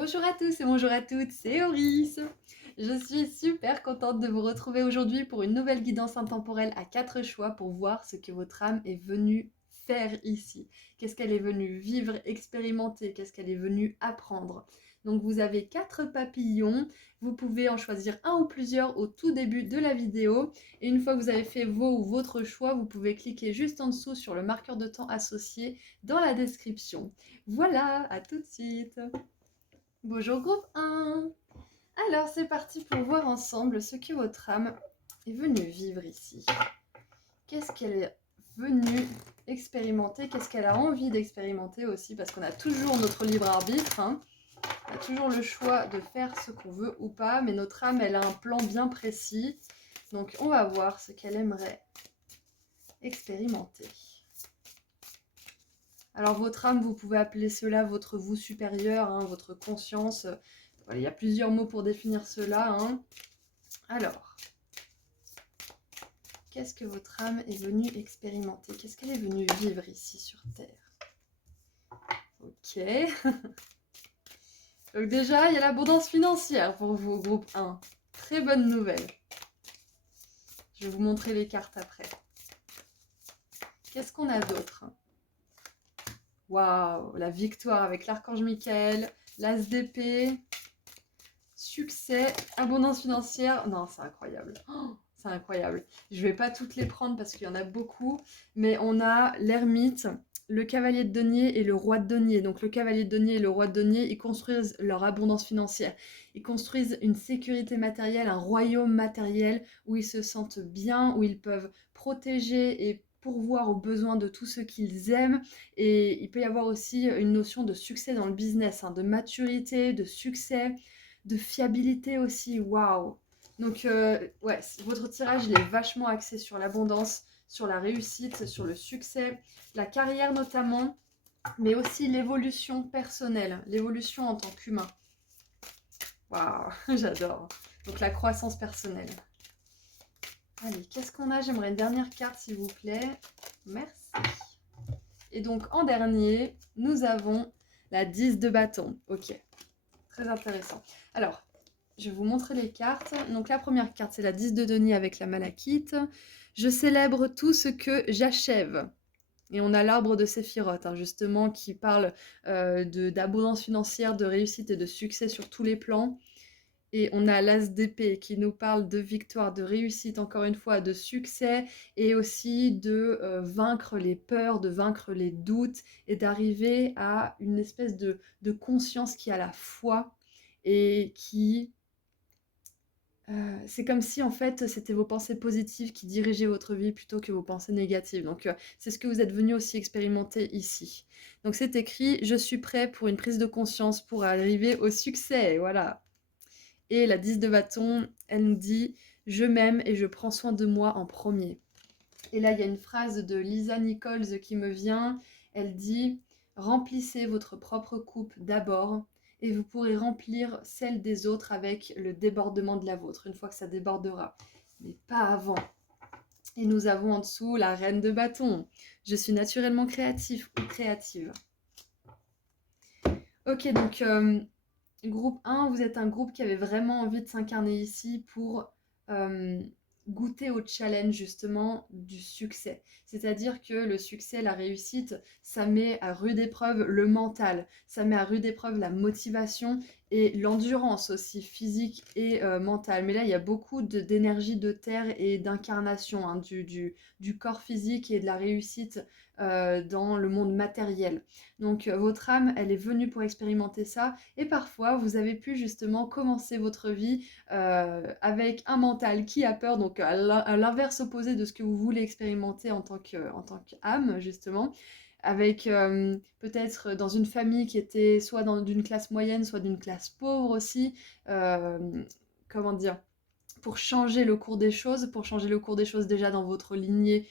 Bonjour à tous et bonjour à toutes, c'est Auris. Je suis super contente de vous retrouver aujourd'hui pour une nouvelle guidance intemporelle à 4 choix pour voir ce que votre âme est venue faire ici. Qu'est-ce qu'elle est venue vivre, expérimenter, qu'est-ce qu'elle est venue apprendre. Donc vous avez 4 papillons, vous pouvez en choisir un ou plusieurs au tout début de la vidéo. Et une fois que vous avez fait vos ou votre choix, vous pouvez cliquer juste en dessous sur le marqueur de temps associé dans la description. Voilà, à tout de suite. Bonjour groupe 1. Alors c'est parti pour voir ensemble ce que votre âme est venue vivre ici. Qu'est-ce qu'elle est venue expérimenter, qu'est-ce qu'elle a envie d'expérimenter aussi, parce qu'on a toujours notre libre arbitre, hein. On a toujours le choix de faire ce qu'on veut ou pas, mais notre âme, elle a un plan bien précis. Donc on va voir ce qu'elle aimerait expérimenter. Alors votre âme, vous pouvez appeler cela votre vous supérieur, hein, votre conscience. Voilà, il y a plusieurs mots pour définir cela, hein. Alors, qu'est-ce que votre âme est venue expérimenter? Qu'est-ce qu'elle est venue vivre ici sur Terre? Ok. Donc déjà, il y a l'abondance financière pour vous au groupe 1. Très bonne nouvelle. Je vais vous montrer les cartes après. Qu'est-ce qu'on a d'autre? Waouh, la victoire avec l'archange Michael, l'as d'épée, succès, abondance financière. Non, c'est incroyable. Oh, c'est incroyable. Je vais pas toutes les prendre parce qu'il y en a beaucoup, mais on a l'ermite, le cavalier de denier et le roi de denier. Donc le cavalier de denier et le roi de denier, ils construisent leur abondance financière. Ils construisent une sécurité matérielle, un royaume matériel où ils se sentent bien, où ils peuvent protéger et pourvoir aux besoins de tous ceux qu'ils aiment. Et il peut y avoir aussi une notion de succès dans le business, hein, de maturité, de succès, de fiabilité aussi. Waouh! Donc, ouais, votre tirage, il est vachement axé sur l'abondance, sur la réussite, sur le succès, la carrière notamment, mais aussi l'évolution personnelle, l'évolution en tant qu'humain. Waouh, j'adore. Donc, la croissance personnelle. Allez, qu'est-ce qu'on a? J'aimerais une dernière carte, s'il vous plaît. Merci. Et donc, en dernier, nous avons la 10 de bâton. Ok, très intéressant. Alors, je vais vous montrer les cartes. Donc la première carte, c'est la 10 de denier avec la malachite. Je célèbre tout ce que j'achève. Et on a l'arbre de Séphiroth, hein, justement, qui parle d'abondance financière, de réussite et de succès sur tous les plans. Et on a l'as d'épée qui nous parle de victoire, de réussite, encore une fois, de succès, et aussi de vaincre les peurs, de vaincre les doutes, et d'arriver à une espèce de conscience qui a la foi et qui c'est comme si en fait c'était vos pensées positives qui dirigeaient votre vie plutôt que vos pensées négatives. Donc c'est ce que vous êtes venu aussi expérimenter ici. Donc c'est écrit: je suis prêt pour une prise de conscience pour arriver au succès. Voilà. Et la 10 de bâton, elle nous dit: je m'aime et je prends soin de moi en premier. Et là il y a une phrase de Lisa Nichols qui me vient. Elle dit: remplissez votre propre coupe d'abord et vous pourrez remplir celle des autres avec le débordement de la vôtre, une fois que ça débordera. Mais pas avant. Et nous avons en dessous la reine de bâton. Je suis naturellement créatif ou créative. Ok, donc groupe 1, vous êtes un groupe qui avait vraiment envie de s'incarner ici pour goûter au challenge justement du succès. C'est-à-dire que le succès, la réussite, ça met à rude épreuve le mental, ça met à rude épreuve la motivation et l'endurance aussi physique et mentale. Mais là, il y a beaucoup d'énergie de terre et d'incarnation, hein, du corps physique et de la réussite dans le monde matériel. Donc votre âme, elle est venue pour expérimenter ça, et parfois vous avez pu justement commencer votre vie avec un mental qui a peur, donc à l'inverse opposé de ce que vous voulez expérimenter en tant qu'âme justement, avec peut-être dans une famille qui était soit d'une classe moyenne, soit d'une classe pauvre aussi, euh, comment dire, pour changer le cours des choses, pour changer le cours des choses déjà dans votre lignée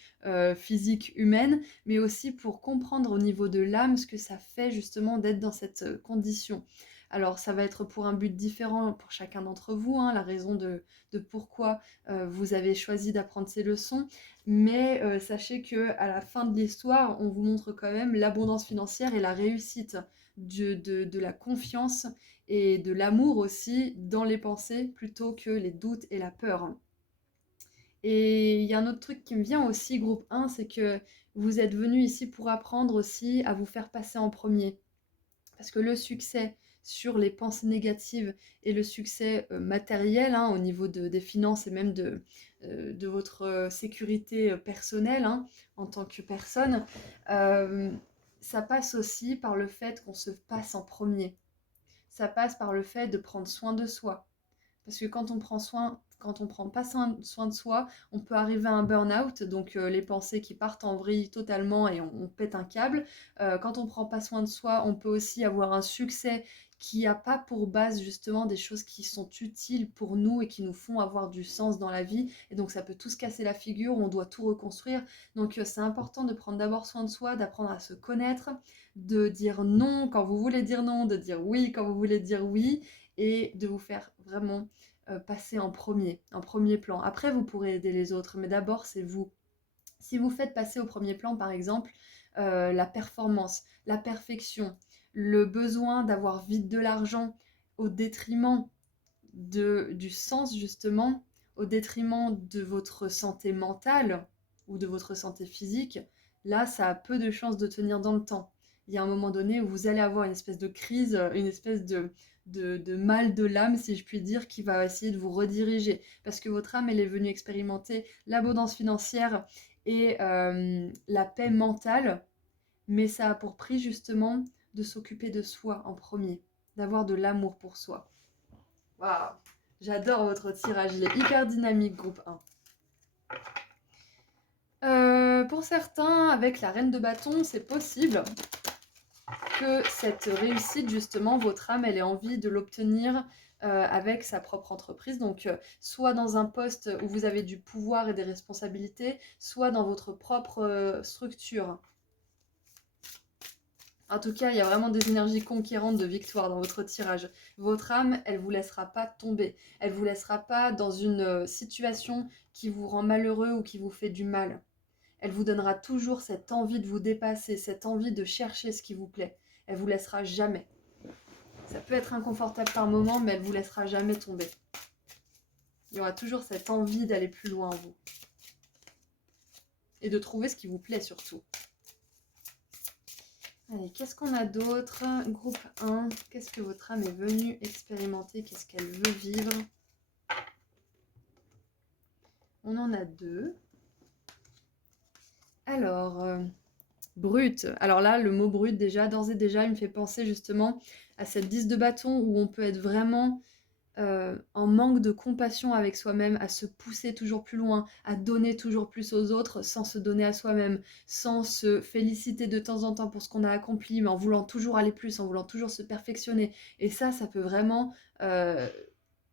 physique humaine, mais aussi pour comprendre au niveau de l'âme ce que ça fait justement d'être dans cette condition. Alors ça va être pour un but différent pour chacun d'entre vous, hein, la raison de pourquoi vous avez choisi d'apprendre ces leçons, mais sachez que à la fin de l'histoire, on vous montre quand même l'abondance financière et la réussite de la confiance et de l'amour aussi dans les pensées plutôt que les doutes et la peur. Et il y a un autre truc qui me vient aussi, groupe 1, c'est que vous êtes venu ici pour apprendre aussi à vous faire passer en premier. Parce que le succès sur les pensées négatives et le succès matériel au niveau des finances et même de votre sécurité personnelle en tant que personne, euh, ça passe aussi par le fait qu'on se passe en premier. Ça passe par le fait de prendre soin de soi. Parce que quand on prend pas soin de soi, on peut arriver à un burn-out, donc les pensées qui partent en vrille totalement et on pète un câble. Quand on prend pas soin de soi, on peut aussi avoir un succès qui n'a pas pour base justement des choses qui sont utiles pour nous et qui nous font avoir du sens dans la vie. Et donc ça peut tout se casser la figure, on doit tout reconstruire. Donc c'est important de prendre d'abord soin de soi, d'apprendre à se connaître, de dire non quand vous voulez dire non, de dire oui quand vous voulez dire oui, et de vous faire vraiment passer en premier plan. Après, vous pourrez aider les autres, mais d'abord, c'est vous. Si vous faites passer au premier plan, par exemple, la performance, la perfection, le besoin d'avoir vite de l'argent au détriment du sens, justement, au détriment de votre santé mentale ou de votre santé physique, là, ça a peu de chances de tenir dans le temps. Il y a un moment donné où vous allez avoir une espèce de crise, une espèce de mal de l'âme, si je puis dire, qui va essayer de vous rediriger. Parce que votre âme, elle est venue expérimenter l'abondance financière et la paix mentale, mais ça a pour prix justement de s'occuper de soi en premier, d'avoir de l'amour pour soi. Waouh, j'adore votre tirage, il est hyper dynamique, groupe 1. Pour certains, avec la reine de bâton, c'est possible que cette réussite, justement, votre âme, elle ait envie de l'obtenir avec sa propre entreprise. Donc, soit dans un poste où vous avez du pouvoir et des responsabilités, soit dans votre propre structure. En tout cas, il y a vraiment des énergies conquérantes de victoire dans votre tirage. Votre âme, elle ne vous laissera pas tomber. Elle ne vous laissera pas dans une situation qui vous rend malheureux ou qui vous fait du mal. Elle vous donnera toujours cette envie de vous dépasser, cette envie de chercher ce qui vous plaît. Elle ne vous laissera jamais. Ça peut être inconfortable par moment, mais elle ne vous laissera jamais tomber. Il y aura toujours cette envie d'aller plus loin en vous. Et de trouver ce qui vous plaît surtout. Allez, qu'est-ce qu'on a d'autre? Groupe 1, qu'est-ce que votre âme est venue expérimenter? Qu'est-ce qu'elle veut vivre? On en a 2. Alors, brut. Alors là, le mot brut, déjà, d'ores et déjà, il me fait penser justement à cette 10 de bâton où on peut être vraiment en manque de compassion avec soi-même, à se pousser toujours plus loin, à donner toujours plus aux autres sans se donner à soi-même, sans se féliciter de temps en temps pour ce qu'on a accompli, mais en voulant toujours aller plus, en voulant toujours se perfectionner. Et ça peut vraiment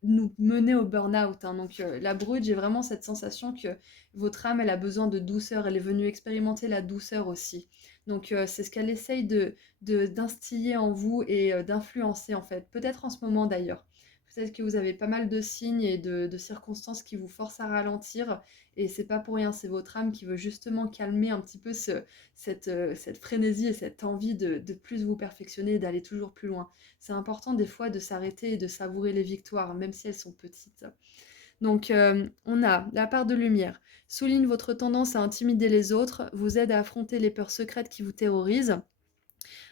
nous mener au burn-out. Donc la brute, j'ai vraiment cette sensation que votre âme, elle a besoin de douceur, elle est venue expérimenter la douceur aussi. Donc c'est ce qu'elle essaye d'instiller en vous et d'influencer en fait, peut-être en ce moment d'ailleurs. Peut-être que vous avez pas mal de signes et de circonstances qui vous forcent à ralentir. Et c'est pas pour rien, c'est votre âme qui veut justement calmer un petit peu cette frénésie et cette envie de plus vous perfectionner et d'aller toujours plus loin. C'est important des fois de s'arrêter et de savourer les victoires, même si elles sont petites. Donc on a la part de lumière. Souligne votre tendance à intimider les autres, vous aide à affronter les peurs secrètes qui vous terrorisent.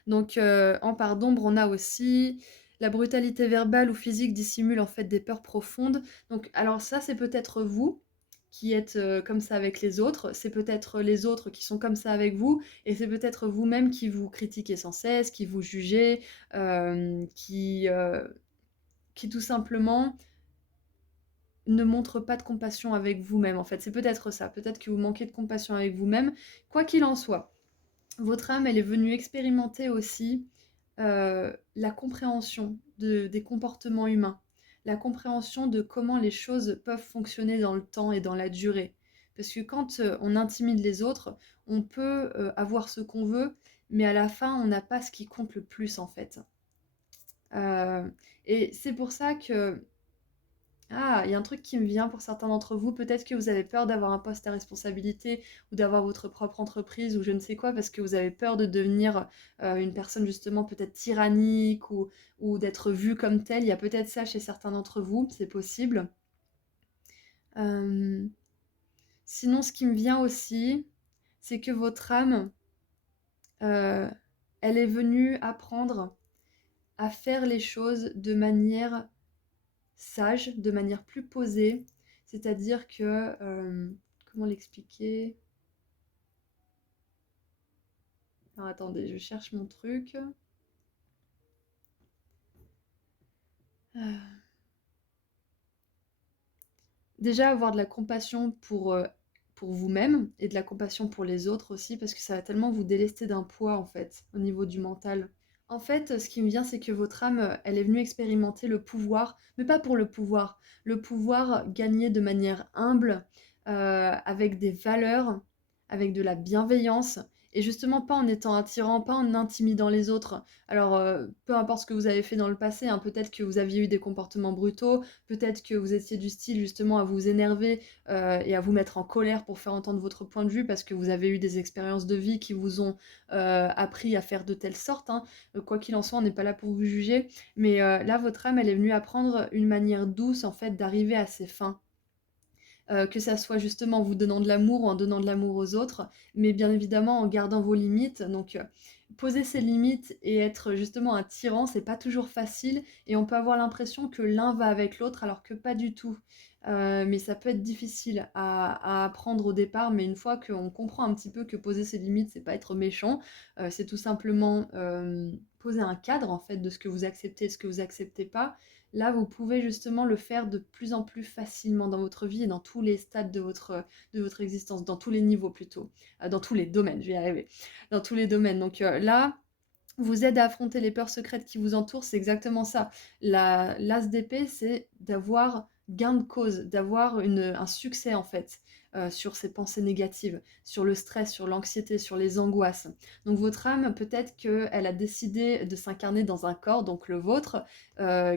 Donc en part d'ombre, on a aussi la brutalité verbale ou physique dissimule en fait des peurs profondes. Donc alors ça, c'est peut-être vous qui êtes comme ça avec les autres, c'est peut-être les autres qui sont comme ça avec vous, et c'est peut-être vous-même qui vous critiquez sans cesse, qui vous jugez, qui tout simplement ne montre pas de compassion avec vous-même. En fait, c'est peut-être ça, peut-être que vous manquez de compassion avec vous-même. Quoi qu'il en soit, votre âme, elle est venue expérimenter aussi la compréhension des comportements humains, la compréhension de comment les choses peuvent fonctionner dans le temps et dans la durée. Parce que quand on intimide les autres, on peut avoir ce qu'on veut, mais à la fin, on n'a pas ce qui compte le plus en fait. Et c'est pour ça que Ah, il y a un truc qui me vient pour certains d'entre vous. Peut-être que vous avez peur d'avoir un poste à responsabilité ou d'avoir votre propre entreprise ou je ne sais quoi parce que vous avez peur de devenir une personne justement peut-être tyrannique ou d'être vue comme telle. Il y a peut-être ça chez certains d'entre vous, c'est possible. Euh, Sinon, ce qui me vient aussi, c'est que votre âme, euh, elle est venue apprendre à faire les choses de manière sage, de manière plus posée. C'est-à-dire que, comment l'expliquer? Alors attendez, je cherche mon truc. Euh, Déjà avoir de la compassion pour vous-même et de la compassion pour les autres aussi, parce que ça va tellement vous délester d'un poids en fait, au niveau du mental. En fait, ce qui me vient, c'est que votre âme, elle est venue expérimenter le pouvoir, mais pas pour le pouvoir gagné de manière humble, avec des valeurs, avec de la bienveillance, et justement pas en étant attirant, pas en intimidant les autres. Alors, peu importe ce que vous avez fait dans le passé, hein, peut-être que vous aviez eu des comportements brutaux, peut-être que vous étiez du style justement à vous énerver et à vous mettre en colère pour faire entendre votre point de vue parce que vous avez eu des expériences de vie qui vous ont appris à faire de telle sorte, hein. Quoi qu'il en soit, on n'est pas là pour vous juger. Mais là, votre âme, elle est venue apprendre une manière douce, en fait, d'arriver à ses fins. Que ça soit justement en vous donnant de l'amour ou en donnant de l'amour aux autres, mais bien évidemment en gardant vos limites. Donc, poser ses limites et être justement un tyran, c'est pas toujours facile et on peut avoir l'impression que l'un va avec l'autre alors que pas du tout. Mais ça peut être difficile à apprendre au départ, mais une fois qu'on comprend un petit peu que poser ses limites, c'est pas être méchant, c'est tout simplement poser un cadre en fait de ce que vous acceptez et de ce que vous acceptez pas. Là, vous pouvez justement le faire de plus en plus facilement dans votre vie et dans tous les stades de votre existence, dans tous les niveaux plutôt, dans tous les domaines, je vais y arriver, dans tous les domaines. Donc là, vous aide à affronter les peurs secrètes qui vous entourent, c'est exactement ça. L'as d'épée, c'est d'avoir gain de cause, d'avoir un succès en fait sur ces pensées négatives, sur le stress, sur l'anxiété, sur les angoisses. Donc votre âme, peut-être qu'elle a décidé de s'incarner dans un corps, donc le vôtre,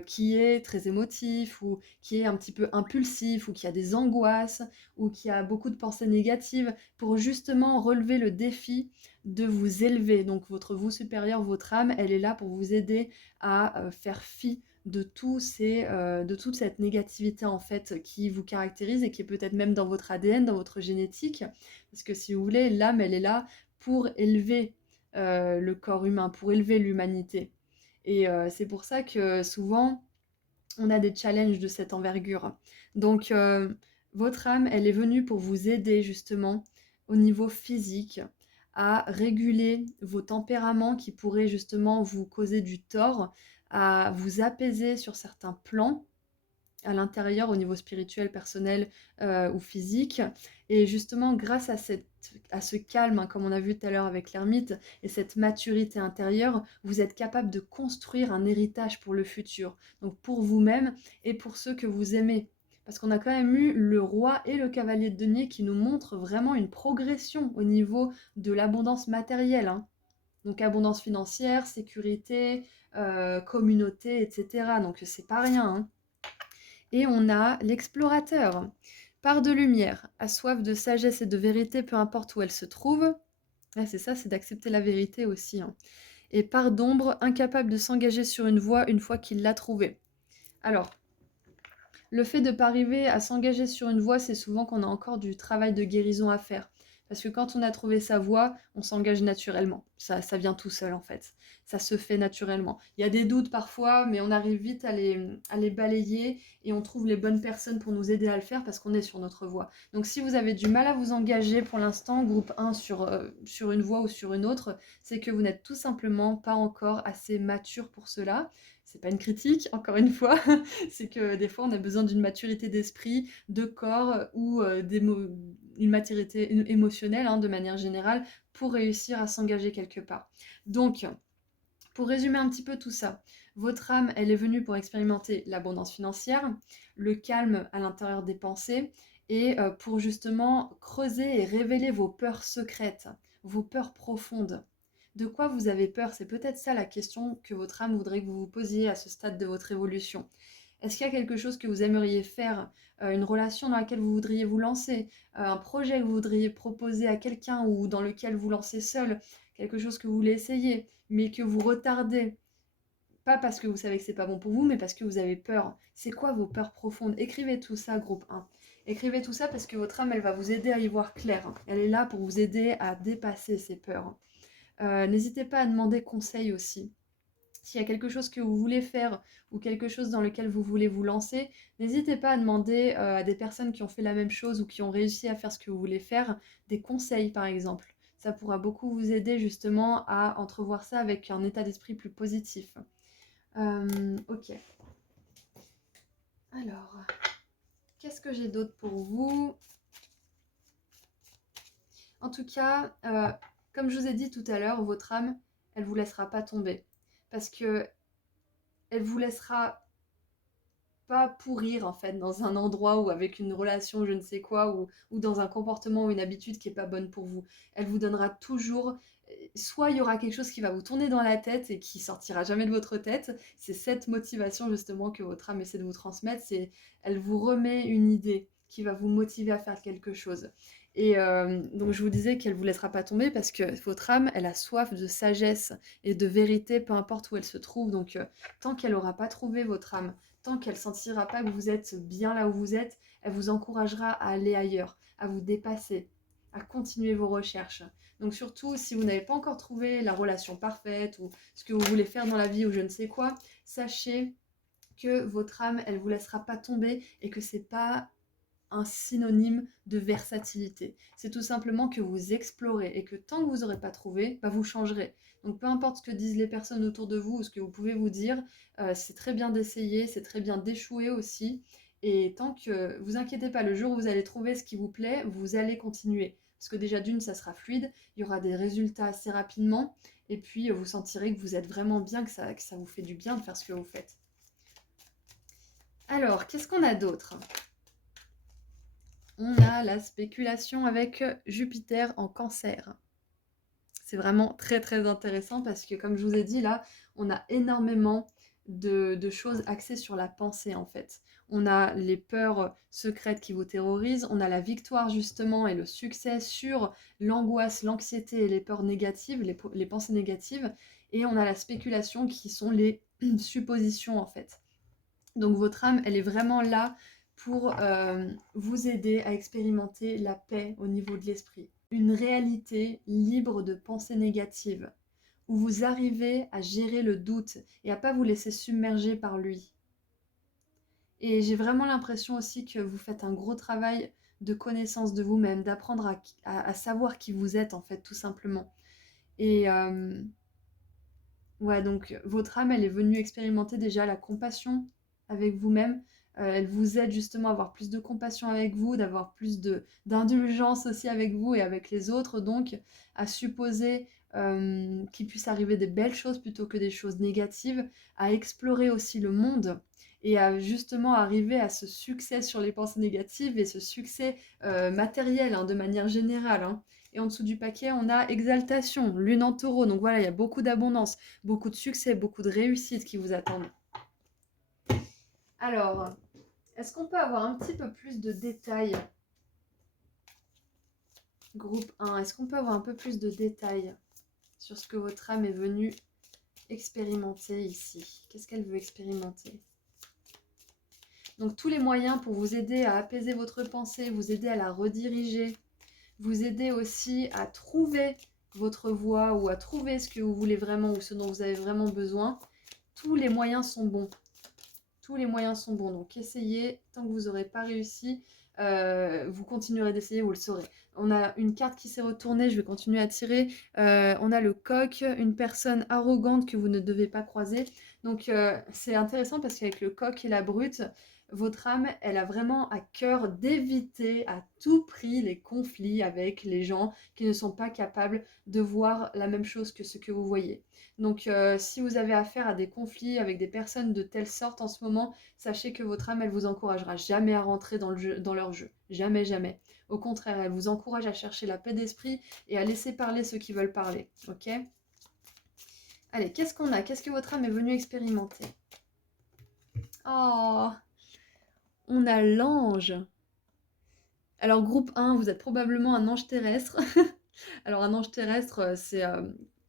qui est très émotif ou qui est un petit peu impulsif ou qui a des angoisses ou qui a beaucoup de pensées négatives pour justement relever le défi de vous élever. Donc votre vous supérieur, votre âme, elle est là pour vous aider à faire fi de toute cette négativité en fait qui vous caractérise et qui est peut-être même dans votre ADN, dans votre génétique. Parce que si vous voulez, l'âme, elle est là pour élever le corps humain, pour élever l'humanité. Et c'est pour ça que souvent, on a des challenges de cette envergure. Donc, votre âme, elle est venue pour vous aider justement au niveau physique à réguler vos tempéraments qui pourraient justement vous causer du tort, à vous apaiser sur certains plans à l'intérieur, au niveau spirituel, personnel ou physique. Et justement, grâce à ce calme, hein, comme on a vu tout à l'heure avec l'ermite, et cette maturité intérieure, vous êtes capable de construire un héritage pour le futur. Donc pour vous-même et pour ceux que vous aimez. Parce qu'on a quand même eu le roi et le cavalier de denier qui nous montrent vraiment une progression au niveau de l'abondance matérielle, hein. Donc abondance financière, sécurité, communauté, etc. Donc c'est pas rien, hein. Et on a l'explorateur. Part de lumière, a soif de sagesse et de vérité, peu importe où elle se trouve. Ouais, c'est ça, c'est d'accepter la vérité aussi, hein. Et part d'ombre, incapable de s'engager sur une voie une fois qu'il l'a trouvée. Alors, le fait de ne pas arriver à s'engager sur une voie, c'est souvent qu'on a encore du travail de guérison à faire. Parce que quand on a trouvé sa voie, on s'engage naturellement. Ça vient tout seul en fait. Ça se fait naturellement. Il y a des doutes parfois, mais on arrive vite à les balayer et on trouve les bonnes personnes pour nous aider à le faire parce qu'on est sur notre voie. Donc si vous avez du mal à vous engager pour l'instant, groupe 1 sur une voie ou sur une autre, c'est que vous n'êtes tout simplement pas encore assez mature pour cela. C'est pas une critique, encore une fois, c'est que des fois on a besoin d'une maturité d'esprit, de corps ou une maturité émotionnelle hein, de manière générale pour réussir à s'engager quelque part. Donc, pour résumer un petit peu tout ça, votre âme, elle est venue pour expérimenter l'abondance financière, le calme à l'intérieur des pensées et pour justement creuser et révéler vos peurs secrètes, vos peurs profondes. De quoi vous avez peur? C'est peut-être ça la question que votre âme voudrait que vous vous posiez à ce stade de votre évolution. Est-ce qu'il y a quelque chose que vous aimeriez faire, une relation dans laquelle vous voudriez vous lancer, un projet que vous voudriez proposer à quelqu'un ou dans lequel vous lancez seul, quelque chose que vous voulez essayer, mais que vous retardez? Pas parce que vous savez que c'est pas bon pour vous, mais parce que vous avez peur. C'est quoi vos peurs profondes? Écrivez tout ça, groupe 1. Écrivez tout ça parce que votre âme, elle va vous aider à y voir clair. Elle est là pour vous aider à dépasser ces peurs. N'hésitez pas à demander conseil aussi. S'il y a quelque chose que vous voulez faire ou quelque chose dans lequel vous voulez vous lancer, n'hésitez pas à demander à des personnes qui ont fait la même chose ou qui ont réussi à faire ce que vous voulez faire, des conseils par exemple. Ça pourra beaucoup vous aider justement à entrevoir ça avec un état d'esprit plus positif. Ok. Alors, qu'est-ce que j'ai d'autre pour vous? En tout cas, comme je vous ai dit tout à l'heure, votre âme, elle ne vous laissera pas tomber. Parce que elle vous laissera pas pourrir en fait dans un endroit ou avec une relation je ne sais quoi ou dans un comportement ou une habitude qui est pas bonne pour vous. Elle vous donnera toujours soit il y aura quelque chose qui va vous tourner dans la tête et qui sortira jamais de votre tête, c'est cette motivation justement que votre âme essaie de vous transmettre, c'est elle vous remet une idée qui va vous motiver à faire quelque chose. Et donc je vous disais qu'elle vous laissera pas tomber parce que votre âme, elle a soif de sagesse et de vérité, peu importe où elle se trouve. Donc tant qu'elle n'aura pas trouvé votre âme, tant qu'elle ne sentira pas que vous êtes bien là où vous êtes, elle vous encouragera à aller ailleurs, à vous dépasser, à continuer vos recherches. Donc surtout, si vous n'avez pas encore trouvé la relation parfaite ou ce que vous voulez faire dans la vie ou je ne sais quoi, sachez que votre âme, elle ne vous laissera pas tomber et que c'est pas un synonyme de versatilité. C'est tout simplement que vous explorez et que tant que vous n'aurez pas trouvé, bah vous changerez. Donc peu importe ce que disent les personnes autour de vous ou ce que vous pouvez vous dire, c'est très bien d'essayer, c'est très bien d'échouer aussi. Et tant que vous inquiétez pas, le jour où vous allez trouver ce qui vous plaît, vous allez continuer. Parce que déjà d'une, ça sera fluide, il y aura des résultats assez rapidement, et puis vous sentirez que vous êtes vraiment bien, que ça vous fait du bien de faire ce que vous faites. Alors, qu'est-ce qu'on a d'autre? On a la spéculation avec Jupiter en Cancer. C'est vraiment très très intéressant parce que comme je vous ai dit là, on a énormément de choses axées sur la pensée en fait. On a les peurs secrètes qui vous terrorisent, on a la victoire justement et le succès sur l'angoisse, l'anxiété et les peurs négatives, les pensées négatives, et on a la spéculation qui sont les suppositions en fait. Donc votre âme, elle est vraiment là pour vous aider à expérimenter la paix au niveau de l'esprit. Une réalité libre de pensées négatives, où vous arrivez à gérer le doute et à pas vous laisser submerger par lui. Et j'ai vraiment l'impression aussi que vous faites un gros travail de connaissance de vous-même, d'apprendre à savoir qui vous êtes en fait, tout simplement. Et ouais, donc votre âme, elle est venue expérimenter déjà la compassion avec vous-même. Elle vous aide justement à avoir plus de compassion avec vous, d'avoir plus d'indulgence aussi avec vous et avec les autres, donc à supposer qu'il puisse arriver des belles choses plutôt que des choses négatives, à explorer aussi le monde et à justement arriver à ce succès sur les pensées négatives et ce succès matériel hein, de manière générale. Hein. Et en dessous du paquet, on a exaltation, lune en taureau. Donc voilà, il y a beaucoup d'abondance, beaucoup de succès, beaucoup de réussite qui vous attendent. Alors, est-ce qu'on peut avoir un petit peu plus de détails? Groupe 1, est-ce qu'on peut avoir un peu plus de détails sur ce que votre âme est venue expérimenter ici? Qu'est-ce qu'elle veut expérimenter? Donc tous les moyens pour vous aider à apaiser votre pensée, vous aider à la rediriger, vous aider aussi à trouver votre voie ou à trouver ce que vous voulez vraiment ou ce dont vous avez vraiment besoin. Tous les moyens sont bons. Tous les moyens sont bons. Donc essayez, tant que vous n'aurez pas réussi, vous continuerez d'essayer, vous le saurez. On a une carte qui s'est retournée, je vais continuer à tirer. On a le coq, une personne arrogante que vous ne devez pas croiser. Donc c'est intéressant parce qu'avec le coq et la brute, votre âme, elle a vraiment à cœur d'éviter à tout prix les conflits avec les gens qui ne sont pas capables de voir la même chose que ce que vous voyez. Donc si vous avez affaire à des conflits avec des personnes de telle sorte en ce moment, sachez que votre âme, elle vous encouragera jamais à rentrer dans leur jeu. Jamais, jamais. Au contraire, elle vous encourage à chercher la paix d'esprit et à laisser parler ceux qui veulent parler. Ok ? Allez, qu'est-ce qu'on a? Qu'est-ce que votre âme est venue expérimenter? Oh, on a l'ange. Alors, groupe 1, vous êtes probablement un ange terrestre. Alors, un ange terrestre, c'est,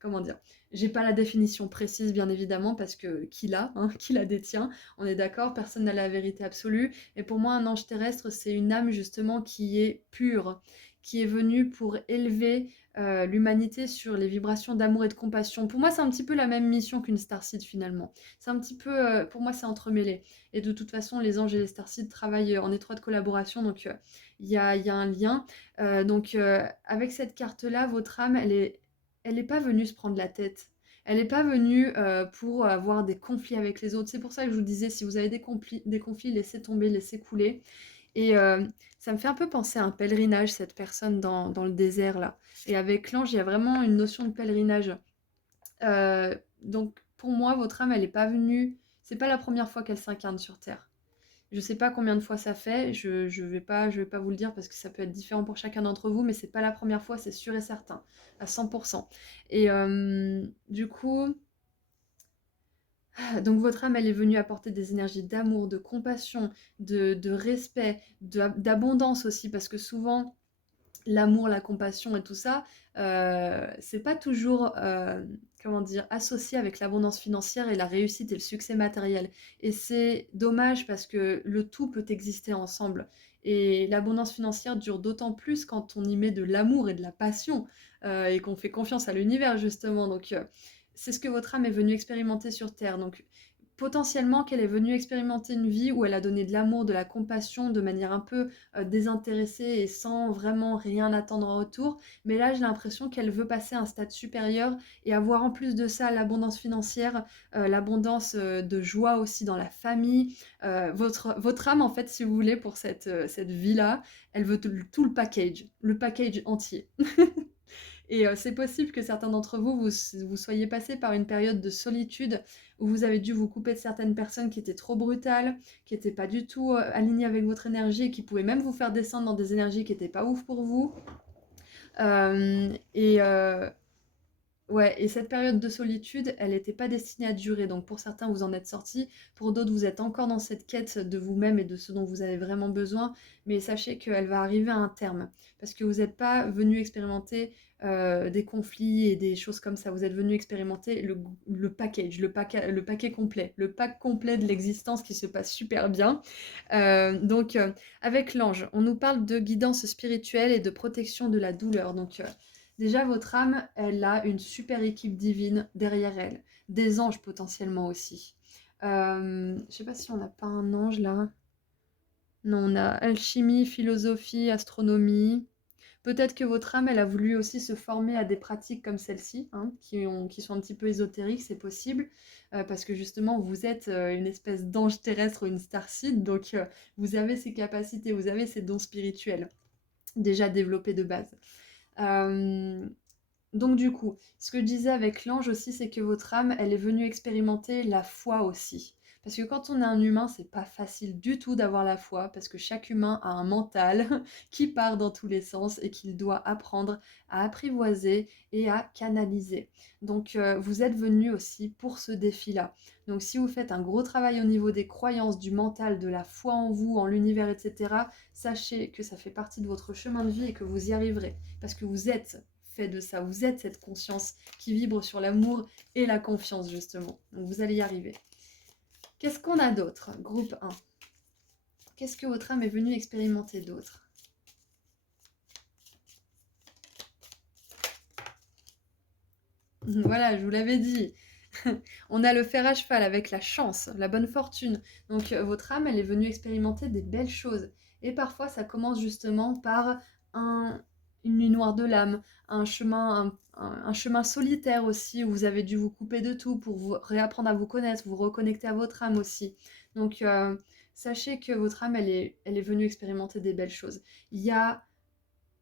comment dire? J'ai pas la définition précise, bien évidemment, parce que qui l'a, hein, qui la détient? On est d'accord, personne n'a la vérité absolue. Et pour moi, un ange terrestre, c'est une âme justement qui est pure, qui est venue pour élever l'humanité sur les vibrations d'amour et de compassion. Pour moi, c'est un petit peu la même mission qu'une starseed finalement. C'est un petit peu, pour moi, c'est entremêlé. Et de toute façon, les anges et les starseeds travaillent en étroite collaboration, donc il y a un lien. Avec cette carte-là, votre âme, elle est pas venue se prendre la tête. Elle n'est pas venue pour avoir des conflits avec les autres. C'est pour ça que je vous disais, si vous avez des conflits, laissez tomber, laissez couler. Et ça me fait un peu penser à un pèlerinage, cette personne dans le désert, là. Et avec l'ange, il y a vraiment une notion de pèlerinage. Donc, pour moi, votre âme, elle n'est pas venue... C'est pas la première fois qu'elle s'incarne sur Terre. Je sais pas combien de fois ça fait, je vais pas vous le dire parce que ça peut être différent pour chacun d'entre vous, mais c'est pas la première fois, c'est sûr et certain, à 100%. Et du coup, donc votre âme, elle est venue apporter des énergies d'amour, de compassion, de respect, d'abondance aussi, parce que souvent, l'amour, la compassion et tout ça, c'est pas toujours, comment dire, associé avec l'abondance financière et la réussite et le succès matériel. Et c'est dommage parce que le tout peut exister ensemble. Et l'abondance financière dure d'autant plus quand on y met de l'amour et de la passion, et qu'on fait confiance à l'univers justement. Donc c'est ce que votre âme est venue expérimenter sur Terre. Donc potentiellement qu'elle est venue expérimenter une vie où elle a donné de l'amour, de la compassion de manière un peu désintéressée et sans vraiment rien attendre en retour. Mais là, j'ai l'impression qu'elle veut passer à un stade supérieur et avoir en plus de ça l'abondance financière, l'abondance de joie aussi dans la famille. Votre âme, en fait, si vous voulez, pour cette vie-là, elle veut tout le package entier. Et c'est possible que certains d'entre vous, vous soyez passés par une période de solitude où vous avez dû vous couper de certaines personnes qui étaient trop brutales, qui n'étaient pas du tout alignées avec votre énergie et qui pouvaient même vous faire descendre dans des énergies qui n'étaient pas ouf pour vous. Et ouais, et cette période de solitude, elle n'était pas destinée à durer. Donc pour certains, vous en êtes sortis. Pour d'autres, vous êtes encore dans cette quête de vous-même et de ce dont vous avez vraiment besoin. Mais sachez qu'elle va arriver à un terme. Parce que vous n'êtes pas venu expérimenter des conflits et des choses comme ça. Vous êtes venu expérimenter le package, le paquet complet, le pack complet de l'existence qui se passe super bien. Avec l'ange, on nous parle de guidance spirituelle et de protection de la douleur. Déjà, votre âme, elle a une super équipe divine derrière elle. Des anges potentiellement aussi. Je sais pas si on n'a pas un ange là. Non, on a alchimie, philosophie, astronomie. Peut-être que votre âme, elle a voulu aussi se former à des pratiques comme celle-ci, hein, qui sont un petit peu ésotériques, c'est possible, parce que justement, vous êtes une espèce d'ange terrestre ou une starseed, donc vous avez ces capacités, vous avez ces dons spirituels déjà développés de base. Euh, donc du coup, ce que je disais avec l'ange aussi, c'est que votre âme, elle est venue expérimenter la foi aussi. Parce que quand on est un humain, c'est pas facile du tout d'avoir la foi, parce que chaque humain a un mental qui part dans tous les sens et qu'il doit apprendre à apprivoiser et à canaliser. Donc vous êtes venu aussi pour ce défi-là. Donc si vous faites un gros travail au niveau des croyances, du mental, de la foi en vous, en l'univers, etc., sachez que ça fait partie de votre chemin de vie et que vous y arriverez. Parce que vous êtes fait de ça, vous êtes cette conscience qui vibre sur l'amour et la confiance justement. Donc vous allez y arriver. Qu'est-ce qu'on a d'autre? Groupe 1. Qu'est-ce que votre âme est venue expérimenter d'autre? Voilà, je vous l'avais dit. On a le fer à cheval avec la chance, la bonne fortune. Donc votre âme, elle est venue expérimenter des belles choses. Et parfois, ça commence justement par une nuit noire de l'âme, un chemin solitaire aussi, où vous avez dû vous couper de tout pour vous réapprendre à vous connaître, vous reconnecter à votre âme aussi. Donc sachez que votre âme, elle est venue expérimenter des belles choses. Il y a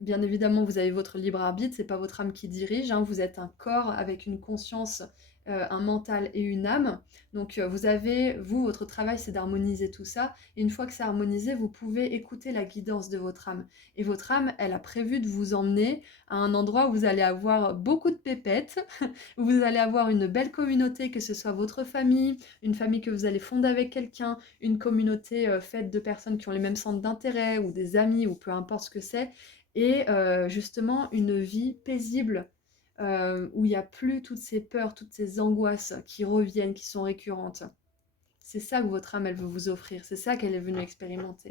Bien évidemment, vous avez votre libre arbitre, c'est pas votre âme qui dirige, hein, vous êtes un corps avec une conscience, un mental et une âme. Donc vous avez, vous, votre travail, c'est d'harmoniser tout ça. Et une fois que c'est harmonisé, vous pouvez écouter la guidance de votre âme. Et votre âme, elle a prévu de vous emmener à un endroit où vous allez avoir beaucoup de pépettes, où vous allez avoir une belle communauté, que ce soit votre famille, une famille que vous allez fonder avec quelqu'un, une communauté faite de personnes qui ont les mêmes centres d'intérêt, ou des amis, ou peu importe ce que c'est, et justement une vie paisible où il n'y a plus toutes ces peurs, toutes ces angoisses qui reviennent, qui sont récurrentes. C'est ça que votre âme, elle veut vous offrir, c'est ça qu'elle est venue expérimenter.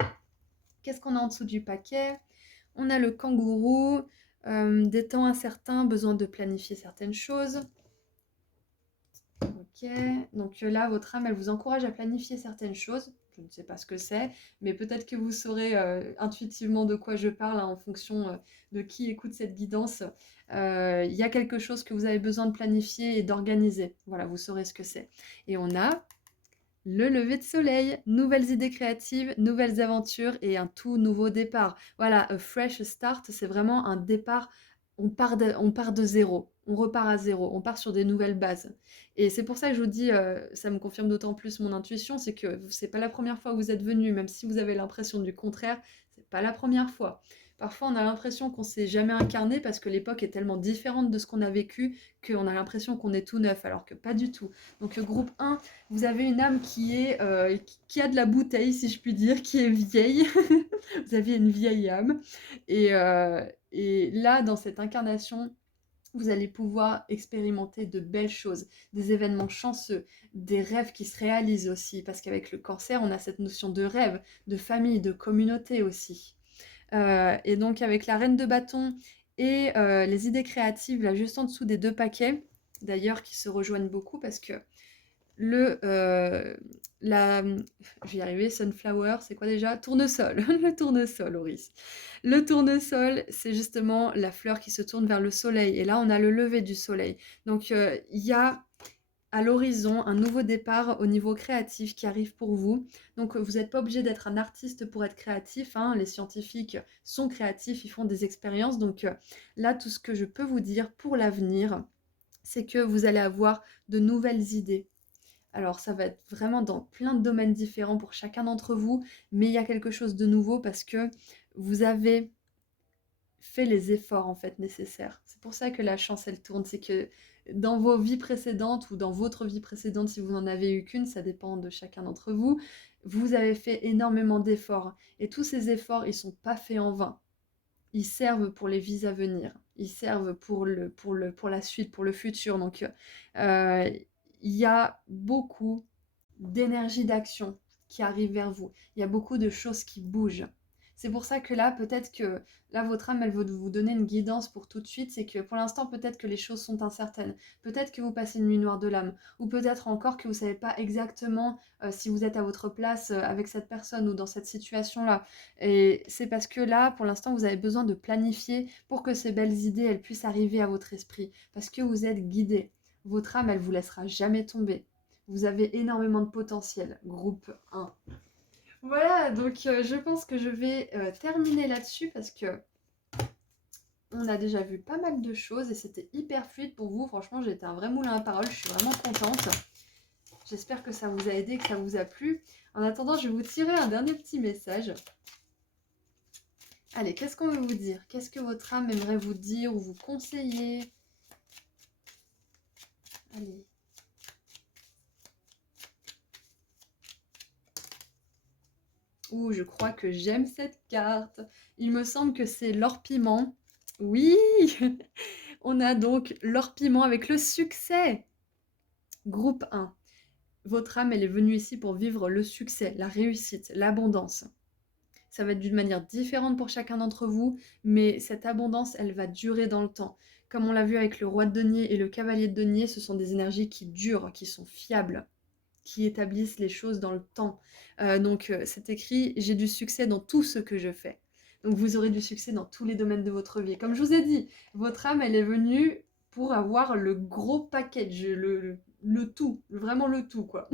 Qu'est-ce qu'on a en dessous du paquet? On a le kangourou, des temps incertains, besoin de planifier certaines choses. Ok, donc là, votre âme, elle vous encourage à planifier certaines choses. Je ne sais pas ce que c'est, mais peut-être que vous saurez intuitivement de quoi je parle hein, en fonction de qui écoute cette guidance. Il y a quelque chose que vous avez besoin de planifier et d'organiser. Voilà, vous saurez ce que c'est. Et on a le lever de soleil, nouvelles idées créatives, nouvelles aventures et un tout nouveau départ. Voilà, a fresh start, c'est vraiment un départ, on part de zéro, on repart à zéro, on part sur des nouvelles bases. Et c'est pour ça que je vous dis, ça me confirme d'autant plus mon intuition, c'est que c'est pas la première fois que vous êtes venu, même si vous avez l'impression du contraire, c'est pas la première fois. Parfois, on a l'impression qu'on s'est jamais incarné parce que l'époque est tellement différente de ce qu'on a vécu qu'on a l'impression qu'on est tout neuf, alors que pas du tout. Donc, groupe 1, vous avez une âme qui a de la bouteille, si je puis dire, qui est vieille. Vous avez une vieille âme. Et là, dans cette incarnation, vous allez pouvoir expérimenter de belles choses, des événements chanceux, des rêves qui se réalisent aussi, parce qu'avec le cancer, on a cette notion de rêve, de famille, de communauté aussi. Et donc avec la reine de bâton et les idées créatives, là juste en dessous des deux paquets, d'ailleurs qui se rejoignent beaucoup parce que le, je vais y arriver, sunflower, c'est quoi déjà? Tournesol, le tournesol, Auris. Le tournesol, c'est justement la fleur qui se tourne vers le soleil. Et là, on a le lever du soleil. Donc, il y a à l'horizon un nouveau départ au niveau créatif qui arrive pour vous. Donc, vous n'êtes pas obligé d'être un artiste pour être créatif, hein. Les scientifiques sont créatifs, ils font des expériences. Donc, là, tout ce que je peux vous dire pour l'avenir, c'est que vous allez avoir de nouvelles idées. Alors ça va être vraiment dans plein de domaines différents pour chacun d'entre vous, mais il y a quelque chose de nouveau parce que vous avez fait les efforts en fait nécessaires. C'est pour ça que la chance elle tourne, c'est que dans vos vies précédentes ou dans votre vie précédente, si vous n'en avez eu qu'une, ça dépend de chacun d'entre vous, vous avez fait énormément d'efforts. Et tous ces efforts, ils sont pas faits en vain. Ils servent pour les vies à venir. Ils servent pour la suite, pour le futur. Donc, il y a beaucoup d'énergie d'action qui arrive vers vous. Il y a beaucoup de choses qui bougent. C'est pour ça que là, peut-être que là, votre âme, elle veut vous donner une guidance pour tout de suite. C'est que pour l'instant, peut-être que les choses sont incertaines. Peut-être que vous passez une nuit noire de l'âme. Ou peut-être encore que vous ne savez pas exactement si vous êtes à votre place avec cette personne ou dans cette situation-là. Et c'est parce que là, pour l'instant, vous avez besoin de planifier pour que ces belles idées, elles puissent arriver à votre esprit. Parce que vous êtes guidé. Votre âme, elle vous laissera jamais tomber. Vous avez énormément de potentiel, groupe 1. Voilà, donc je pense que je vais terminer là-dessus parce que on a déjà vu pas mal de choses et c'était hyper fluide pour vous. Franchement, j'ai été un vrai moulin à parole, je suis vraiment contente. J'espère que ça vous a aidé, que ça vous a plu. En attendant, je vais vous tirer un dernier petit message. Allez, qu'est-ce qu'on veut vous dire? Qu'est-ce que votre âme aimerait vous dire ou vous conseiller? Allez. Ouh, je crois que j'aime cette carte. Il me semble que c'est l'or piment. Oui, on a donc l'or piment avec le succès. Groupe 1. Votre âme, elle est venue ici pour vivre le succès, la réussite, l'abondance. Ça va être d'une manière différente pour chacun d'entre vous, mais cette abondance, elle va durer dans le temps. Comme on l'a vu avec le roi de denier et le cavalier de denier, ce sont des énergies qui durent, qui sont fiables, qui établissent les choses dans le temps. Donc c'est écrit, j'ai du succès dans tout ce que je fais. Donc vous aurez du succès dans tous les domaines de votre vie. Comme je vous ai dit, votre âme, elle est venue pour avoir le gros package, le tout, vraiment le tout, quoi.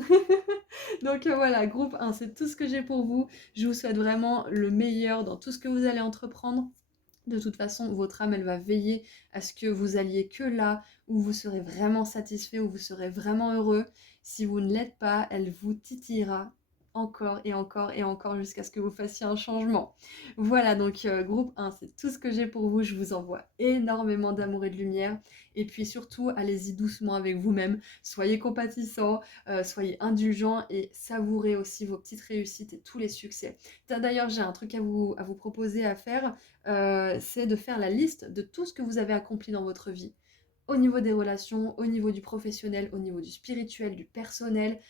Donc voilà, groupe 1, c'est tout ce que j'ai pour vous. Je vous souhaite vraiment le meilleur dans tout ce que vous allez entreprendre. De toute façon, votre âme, elle va veiller à ce que vous alliez que là où vous serez vraiment satisfait, où vous serez vraiment heureux. Si vous ne l'êtes pas, elle vous titillera encore et encore et encore jusqu'à ce que vous fassiez un changement. Voilà, donc groupe 1, c'est tout ce que j'ai pour vous. Je vous envoie énormément d'amour et de lumière. Et puis surtout, allez-y doucement avec vous-même. Soyez compatissants, soyez indulgents et savourez aussi vos petites réussites et tous les succès. D'ailleurs, j'ai un truc à vous proposer à faire, c'est de faire la liste de tout ce que vous avez accompli dans votre vie. Au niveau des relations, au niveau du professionnel, au niveau du spirituel, du personnel,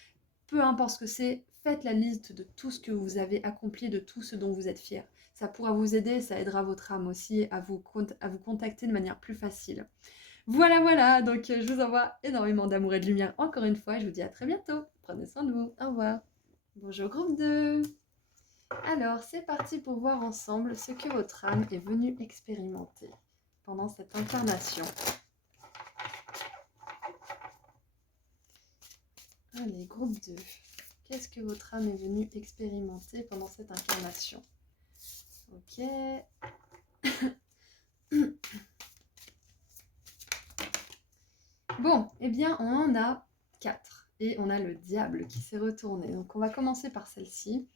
peu importe ce que c'est, faites la liste de tout ce que vous avez accompli, de tout ce dont vous êtes fier. Ça pourra vous aider, ça aidera votre âme aussi à vous contacter de manière plus facile. Voilà, voilà, donc je vous envoie énormément d'amour et de lumière encore une fois. Je vous dis à très bientôt. Prenez soin de vous. Au revoir. Bonjour groupe 2. Alors, c'est parti pour voir ensemble ce que votre âme est venue expérimenter pendant cette incarnation. Allez, groupe 2. Qu'est-ce que votre âme est venue expérimenter pendant cette incarnation? Ok. Bon, eh bien, on en a 4. Et on a le diable qui s'est retourné. Donc, on va commencer par celle-ci.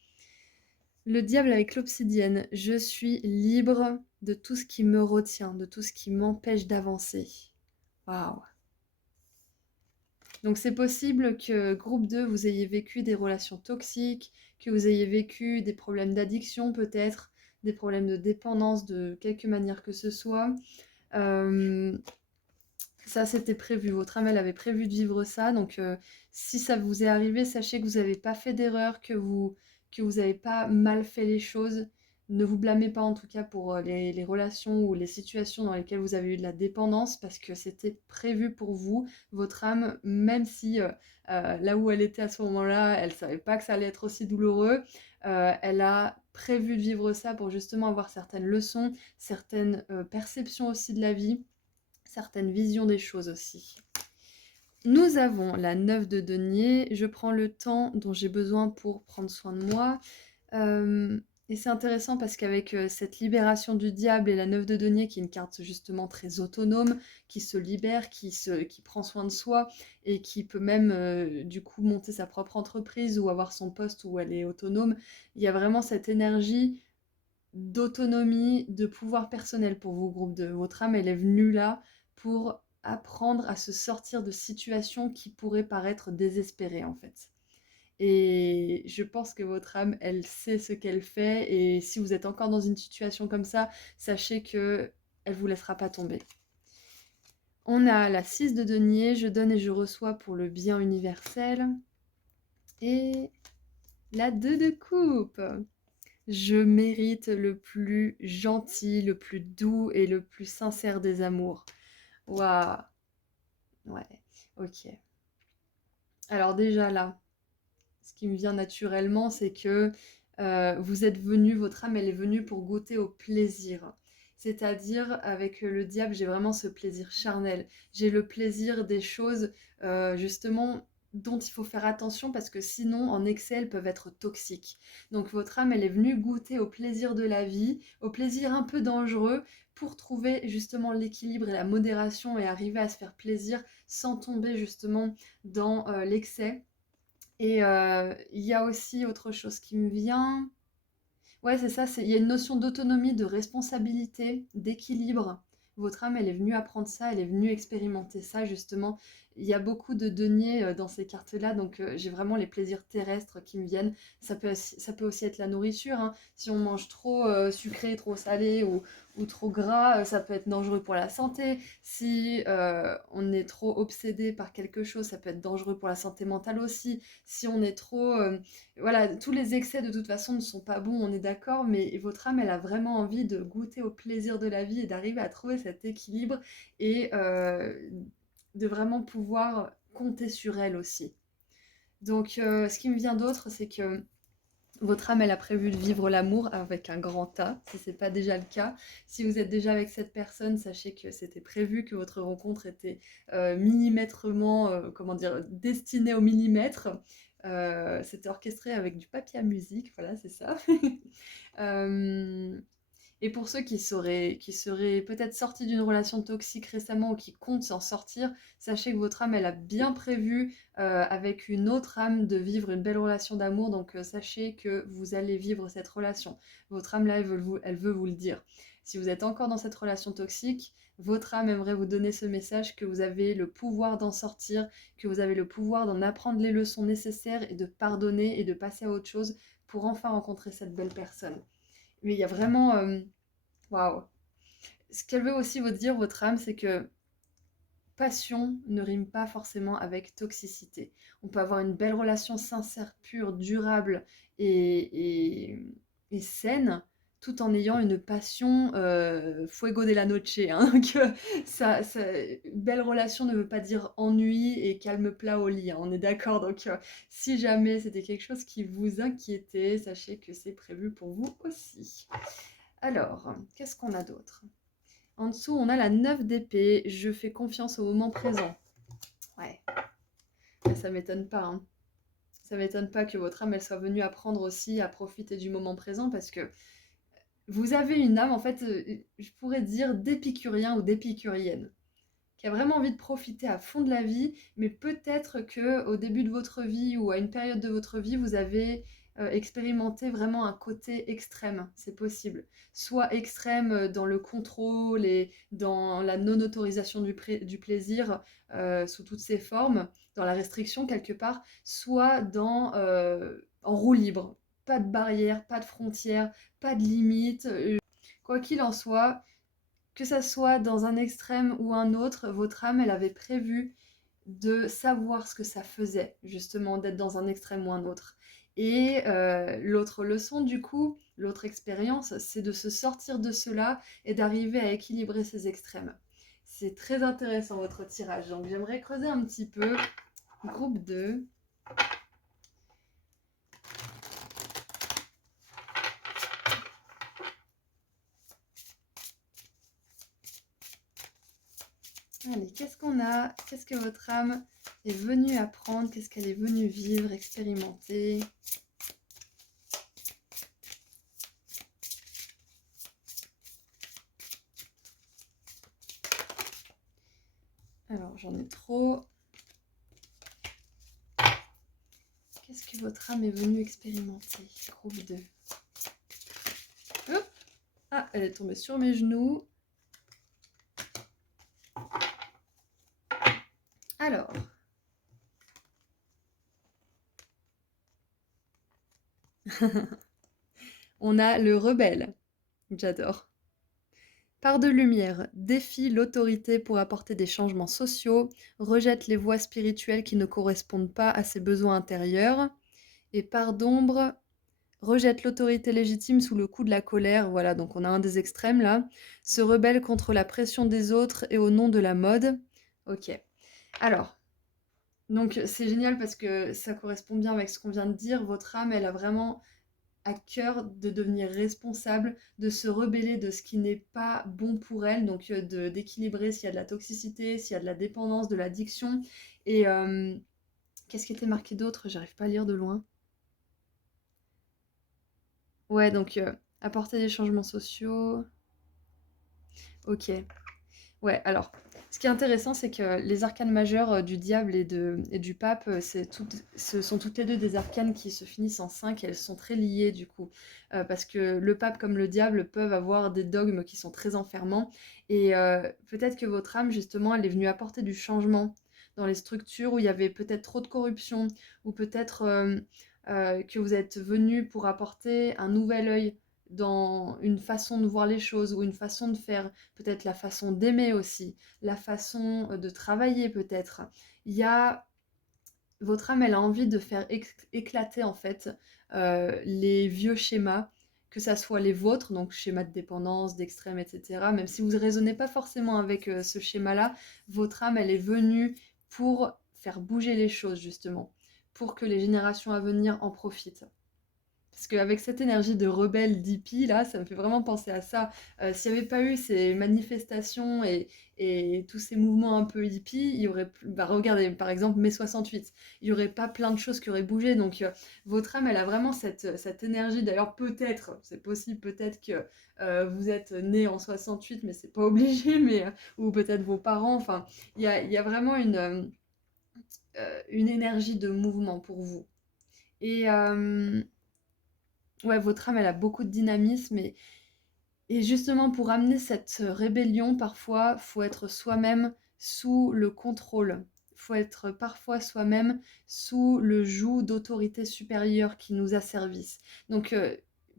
Le diable avec l'obsidienne. Je suis libre de tout ce qui me retient, de tout ce qui m'empêche d'avancer. Waouh! Donc c'est possible que groupe 2, vous ayez vécu des relations toxiques, que vous ayez vécu des problèmes d'addiction peut-être, des problèmes de dépendance de quelque manière que ce soit. Ça c'était prévu, votre âme elle avait prévu de vivre ça, donc si ça vous est arrivé, sachez que vous n'avez pas fait d'erreur, que vous n'avez pas mal fait les choses. Ne vous blâmez pas en tout cas pour les relations ou les situations dans lesquelles vous avez eu de la dépendance, parce que c'était prévu pour vous, votre âme, même si là où elle était à ce moment-là, elle ne savait pas que ça allait être aussi douloureux, elle a prévu de vivre ça pour justement avoir certaines leçons, certaines perceptions aussi de la vie, certaines visions des choses aussi. Nous avons la 9 de denier. Je prends le temps dont j'ai besoin pour prendre soin de moi. Et c'est intéressant parce qu'avec cette libération du diable et la 9 de denier, qui est une carte justement très autonome, qui se libère, qui prend soin de soi et qui peut même du coup monter sa propre entreprise ou avoir son poste où elle est autonome, il y a vraiment cette énergie d'autonomie, de pouvoir personnel pour vous, groupe de votre âme, elle est venue là pour apprendre à se sortir de situations qui pourraient paraître désespérées en fait. Et je pense que votre âme, elle sait ce qu'elle fait, et si vous êtes encore dans une situation comme ça, sachez que elle vous laissera pas tomber. On a la 6 de denier, je donne et je reçois pour le bien universel. Et la 2 de coupe. Je mérite le plus gentil, le plus doux et le plus sincère des amours. Waouh. Ouais, ok. Alors déjà là, ce qui me vient naturellement, c'est que vous êtes venu, votre âme, elle est venue pour goûter au plaisir. C'est-à-dire, avec le diable, j'ai vraiment ce plaisir charnel. J'ai le plaisir des choses, justement, dont il faut faire attention parce que sinon, en excès, elles peuvent être toxiques. Donc, votre âme, elle est venue goûter au plaisir de la vie, au plaisir un peu dangereux, pour trouver justement l'équilibre et la modération et arriver à se faire plaisir sans tomber justement dans l'excès. Et il y a aussi autre chose qui me vient. Ouais, c'est ça, il y a une notion d'autonomie, de responsabilité, d'équilibre. Votre âme, elle est venue apprendre ça, elle est venue expérimenter ça, justement. Il y a beaucoup de deniers dans ces cartes-là, donc j'ai vraiment les plaisirs terrestres qui me viennent. Ça peut aussi être la nourriture, hein. Si on mange trop sucré, trop salé ou trop gras, ça peut être dangereux pour la santé. Si on est trop obsédé par quelque chose, ça peut être dangereux pour la santé mentale aussi. Si on est trop... voilà, tous les excès de toute façon ne sont pas bons, on est d'accord, mais votre âme, elle a vraiment envie de goûter au plaisir de la vie et d'arriver à trouver cet équilibre et de vraiment pouvoir compter sur elle aussi. Donc, ce qui me vient d'autre, c'est que votre âme, elle a prévu de vivre l'amour avec un grand A, si ce n'est pas déjà le cas. Si vous êtes déjà avec cette personne, sachez que c'était prévu, que votre rencontre était millimétrement, comment dire, destinée au millimètre. C'était orchestré avec du papier à musique, voilà, c'est ça. Et pour ceux qui seraient peut-être sortis d'une relation toxique récemment ou qui comptent s'en sortir, sachez que votre âme, elle a bien prévu avec une autre âme de vivre une belle relation d'amour. Donc sachez que vous allez vivre cette relation. Votre âme là, elle veut vous le dire. Si vous êtes encore dans cette relation toxique, votre âme aimerait vous donner ce message que vous avez le pouvoir d'en sortir, que vous avez le pouvoir d'en apprendre les leçons nécessaires et de pardonner et de passer à autre chose pour enfin rencontrer cette belle personne. Mais il y a vraiment... Waouh. Ce qu'elle veut aussi vous dire, votre âme, c'est que passion ne rime pas forcément avec toxicité. On peut avoir une belle relation sincère, pure, durable et saine, tout en ayant une passion fuego de la noche. Hein. Donc, belle relation ne veut pas dire ennui et calme plat au lit. Hein, on est d'accord. Donc, si jamais c'était quelque chose qui vous inquiétait, sachez que c'est prévu pour vous aussi. Alors, qu'est-ce qu'on a d'autre? En dessous, on a la 9 d'épée. Je fais confiance au moment présent. Ouais, mais ça m'étonne pas. Hein. Ça m'étonne pas que votre âme, elle soit venue apprendre aussi à profiter du moment présent parce que vous avez une âme, en fait, je pourrais dire d'épicurien ou d'épicurienne, qui a vraiment envie de profiter à fond de la vie, mais peut-être que au début de votre vie ou à une période de votre vie, vous avez expérimenté vraiment un côté extrême, c'est possible. Soit extrême dans le contrôle et dans la non-autorisation du plaisir sous toutes ses formes, dans la restriction quelque part, soit en roue libre. Pas de barrière, pas de frontières, pas de limites. Quoi qu'il en soit, que ça soit dans un extrême ou un autre, votre âme, elle avait prévu de savoir ce que ça faisait, justement, d'être dans un extrême ou un autre. Et l'autre leçon, du coup, l'autre expérience, c'est de se sortir de cela et d'arriver à équilibrer ces extrêmes. C'est très intéressant, votre tirage. Donc, j'aimerais creuser un petit peu. Groupe 2. Allez, qu'est-ce qu'on a? Qu'est-ce que votre âme est venue apprendre? Qu'est-ce qu'elle est venue vivre, expérimenter? Alors, j'en ai trop. Qu'est-ce que votre âme est venue expérimenter? Groupe 2. Hop! Ah, elle est tombée sur mes genoux. Alors. On a le rebelle. J'adore. Part de lumière, défie l'autorité pour apporter des changements sociaux, rejette les voies spirituelles qui ne correspondent pas à ses besoins intérieurs. Et part d'ombre, rejette l'autorité légitime sous le coup de la colère. Voilà, donc on a un des extrêmes là. Se rebelle contre la pression des autres et au nom de la mode. Ok. Alors, donc c'est génial parce que ça correspond bien avec ce qu'on vient de dire. Votre âme, elle a vraiment à cœur de devenir responsable, de se rebeller de ce qui n'est pas bon pour elle, donc d'équilibrer s'il y a de la toxicité, s'il y a de la dépendance, de l'addiction. Et qu'est-ce qui était marqué d'autre? J'arrive pas à lire de loin. Ouais, donc apporter des changements sociaux. Ok. Ouais, alors, ce qui est intéressant, c'est que les arcanes majeures du diable et du pape, ce sont toutes les deux des arcanes qui se finissent en 5 et elles sont très liées du coup. Parce que le pape comme le diable peuvent avoir des dogmes qui sont très enfermants. Et peut-être que votre âme, justement, elle est venue apporter du changement dans les structures où il y avait peut-être trop de corruption, ou peut-être que vous êtes venu pour apporter un nouvel œil dans une façon de voir les choses ou une façon de faire, peut-être la façon d'aimer aussi, la façon de travailler peut-être. Il y a votre âme, elle a envie de faire éclater en fait les vieux schémas, que ça soit les vôtres, donc schéma de dépendance, d'extrême, etc. Même si vous ne raisonnez pas forcément avec ce schéma-là, votre âme, elle est venue pour faire bouger les choses justement, pour que les générations à venir en profitent. Parce qu'avec cette énergie de rebelle, d'hippie, là, ça me fait vraiment penser à ça. S'il n'y avait pas eu ces manifestations et tous ces mouvements un peu hippies, il y aurait plus... Bah, regardez, par exemple, mai 68, il n'y aurait pas plein de choses qui auraient bougé. Donc, votre âme, elle a vraiment cette énergie. D'ailleurs, peut-être, c'est possible, peut-être que vous êtes né en 68, mais c'est pas obligé, mais, ou peut-être vos parents. Enfin, il y a vraiment une énergie de mouvement pour vous. Et ouais, votre âme, elle a beaucoup de dynamisme et justement pour amener cette rébellion, parfois, faut être soi-même sous le contrôle. Faut être parfois soi-même sous le joug d'autorité supérieure qui nous asservissent. Donc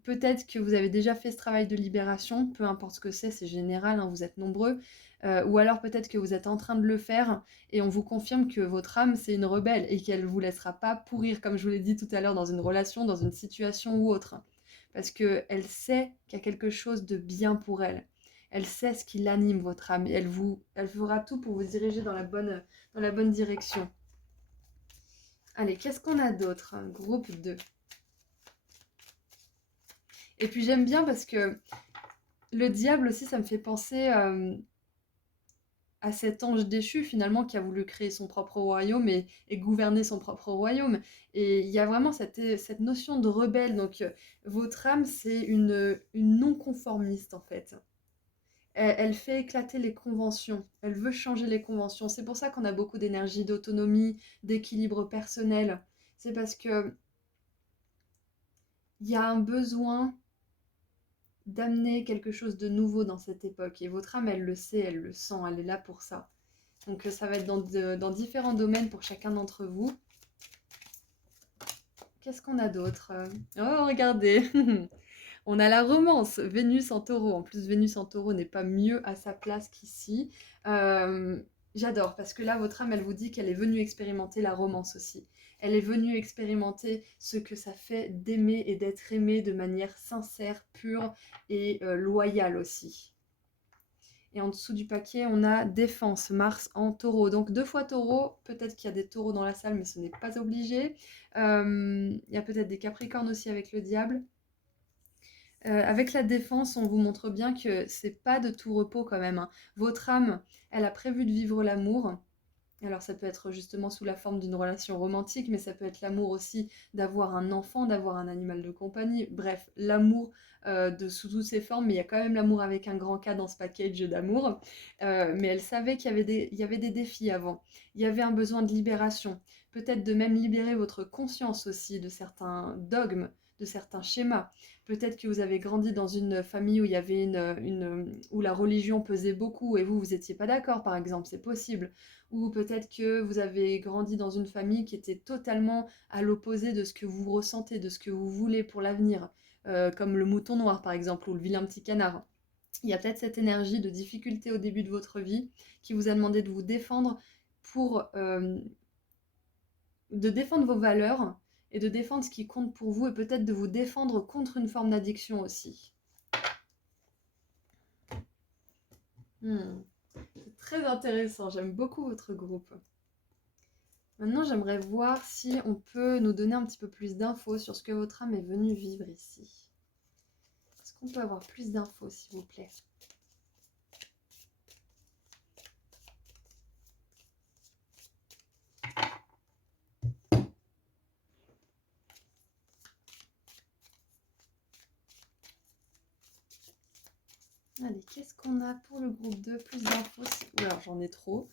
peut-être que vous avez déjà fait ce travail de libération, peu importe ce que c'est général, hein, vous êtes nombreux. Ou alors peut-être que vous êtes en train de le faire et on vous confirme que votre âme c'est une rebelle et qu'elle ne vous laissera pas pourrir, comme je vous l'ai dit tout à l'heure, dans une relation, dans une situation ou autre. Parce qu'elle sait qu'il y a quelque chose de bien pour elle. Elle sait ce qui l'anime, votre âme, et elle fera tout pour vous diriger dans la bonne direction. Allez, qu'est-ce qu'on a d'autre? Groupe 2. Et puis j'aime bien parce que le diable aussi, ça me fait penser à cet ange déchu finalement qui a voulu créer son propre royaume et gouverner son propre royaume. Et il y a vraiment cette notion de rebelle. Donc votre âme, c'est une non-conformiste en fait. Elle fait éclater les conventions. Elle veut changer les conventions. C'est pour ça qu'on a beaucoup d'énergie, d'autonomie, d'équilibre personnel. C'est parce que il y a un besoin d'amener quelque chose de nouveau dans cette époque. Et votre âme, elle le sait, elle le sent, elle est là pour ça. Donc ça va être dans différents domaines pour chacun d'entre vous. Qu'est-ce qu'on a d'autre? Oh, regardez. On a la romance, Vénus en taureau. En plus, Vénus en taureau n'est pas mieux à sa place qu'ici. J'adore, parce que là, votre âme, elle vous dit qu'elle est venue expérimenter la romance aussi. Elle est venue expérimenter ce que ça fait d'aimer et d'être aimé de manière sincère, pure et loyale aussi. Et en dessous du paquet, on a défense, Mars en taureau. Donc 2 fois taureau, peut-être qu'il y a des taureaux dans la salle, mais ce n'est pas obligé. Il y a peut-être des capricornes aussi avec le diable. Avec la défense, on vous montre bien que c'est pas de tout repos quand même, hein. Votre âme, elle a prévu de vivre l'amour. Alors ça peut être justement sous la forme d'une relation romantique, mais ça peut être l'amour aussi d'avoir un enfant, d'avoir un animal de compagnie. Bref, l'amour sous toutes ses formes, mais il y a quand même l'amour avec un grand K dans ce package d'amour. Mais elle savait il y avait des défis avant. Il y avait un besoin de libération. Peut-être de même libérer votre conscience aussi de certains dogmes, de certains schémas. Peut-être que vous avez grandi dans une famille où il y avait où la religion pesait beaucoup et vous étiez pas d'accord, par exemple, c'est possible. Ou peut-être que vous avez grandi dans une famille qui était totalement à l'opposé de ce que vous ressentez, de ce que vous voulez pour l'avenir, comme le mouton noir par exemple, ou le vilain petit canard. Il y a peut-être cette énergie de difficulté au début de votre vie qui vous a demandé de vous défendre de défendre vos valeurs et de défendre ce qui compte pour vous et peut-être de vous défendre contre une forme d'addiction aussi. C'est très intéressant, j'aime beaucoup votre groupe. Maintenant, j'aimerais voir si on peut nous donner un petit peu plus d'infos sur ce que votre âme est venue vivre ici. Est-ce qu'on peut avoir plus d'infos, s'il vous plaît? Allez, qu'est-ce qu'on a pour le groupe 2? Plus d'infos. Alors, j'en ai trop.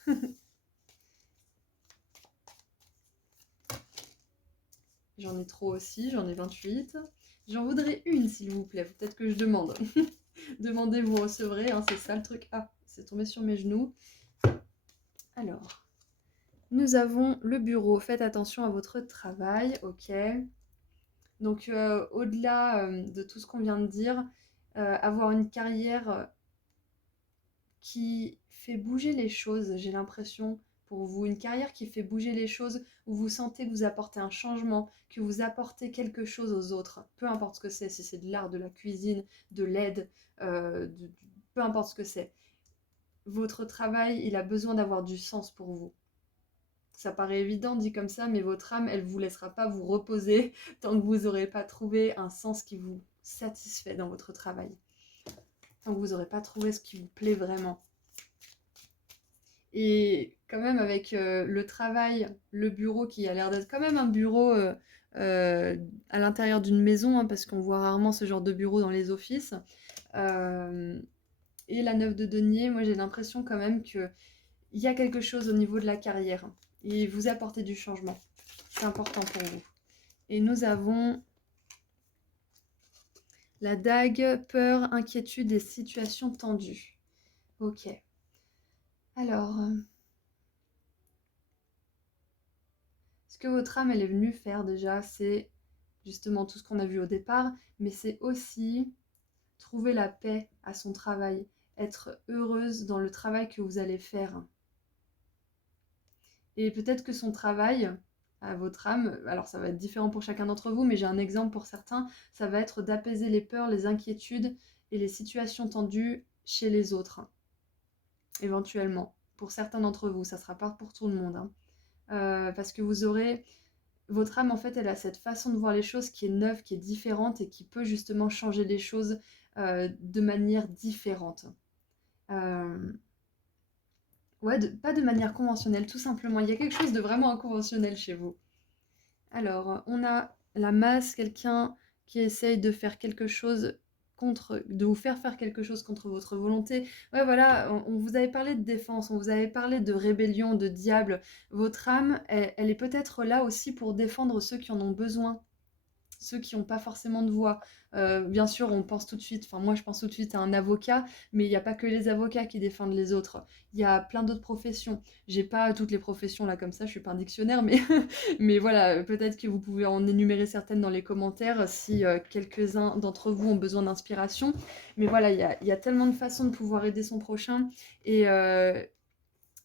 J'en ai trop aussi, j'en ai 28. J'en voudrais une, s'il vous plaît. Faut peut-être que je demande. Demandez, vous recevrez, hein, c'est ça le truc. Ah, c'est tombé sur mes genoux. Alors, nous avons le bureau. Faites attention à votre travail, ok. Donc, au-delà de tout ce qu'on vient de dire, avoir une carrière qui fait bouger les choses, j'ai l'impression, pour vous, une carrière qui fait bouger les choses, où vous sentez que vous apportez un changement, que vous apportez quelque chose aux autres, peu importe ce que c'est, si c'est de l'art, de la cuisine, de l'aide, peu importe ce que c'est. Votre travail, il a besoin d'avoir du sens pour vous. Ça paraît évident dit comme ça, mais votre âme, elle vous laissera pas vous reposer tant que vous n'aurez pas trouvé un sens qui vous satisfait dans votre travail. Tant que vous n'aurez pas trouvé ce qui vous plaît vraiment. Et quand même avec le travail, le bureau qui a l'air d'être quand même un bureau à l'intérieur d'une maison, hein, parce qu'on voit rarement ce genre de bureau dans les offices. Et la 9 de denier, moi j'ai l'impression quand même qu'il y a quelque chose au niveau de la carrière. Et vous apportez du changement. C'est important pour vous. Et nous avons la dague, peur, inquiétude et situation tendue. Ok. Alors, ce que votre âme elle est venue faire déjà, c'est justement tout ce qu'on a vu au départ, mais c'est aussi trouver la paix à son travail, être heureuse dans le travail que vous allez faire. Et peut-être que son travail, à votre âme, alors ça va être différent pour chacun d'entre vous, mais j'ai un exemple pour certains, ça va être d'apaiser les peurs, les inquiétudes et les situations tendues chez les autres, éventuellement. Pour certains d'entre vous, ça ne sera pas pour tout le monde, hein. Parce que vous aurez... Votre âme, en fait, elle a cette façon de voir les choses qui est neuve, qui est différente et qui peut justement changer les choses de manière différente. Ouais, pas de manière conventionnelle, tout simplement. Il y a quelque chose de vraiment inconventionnel chez vous. Alors, on a la masse, quelqu'un qui essaye de faire quelque chose de vous faire quelque chose contre votre volonté. Ouais, voilà, on vous avait parlé de défense, on vous avait parlé de rébellion, de diable. Votre âme, elle est peut-être là aussi pour défendre ceux qui en ont besoin, ceux qui n'ont pas forcément de voix. Bien sûr, on pense tout de suite, enfin moi je pense tout de suite à un avocat, mais il n'y a pas que les avocats qui défendent les autres. Il y a plein d'autres professions. J'ai pas toutes les professions là comme ça, je suis pas un dictionnaire, mais, mais voilà, peut-être que vous pouvez en énumérer certaines dans les commentaires si quelques-uns d'entre vous ont besoin d'inspiration. Mais voilà, il y a tellement de façons de pouvoir aider son prochain et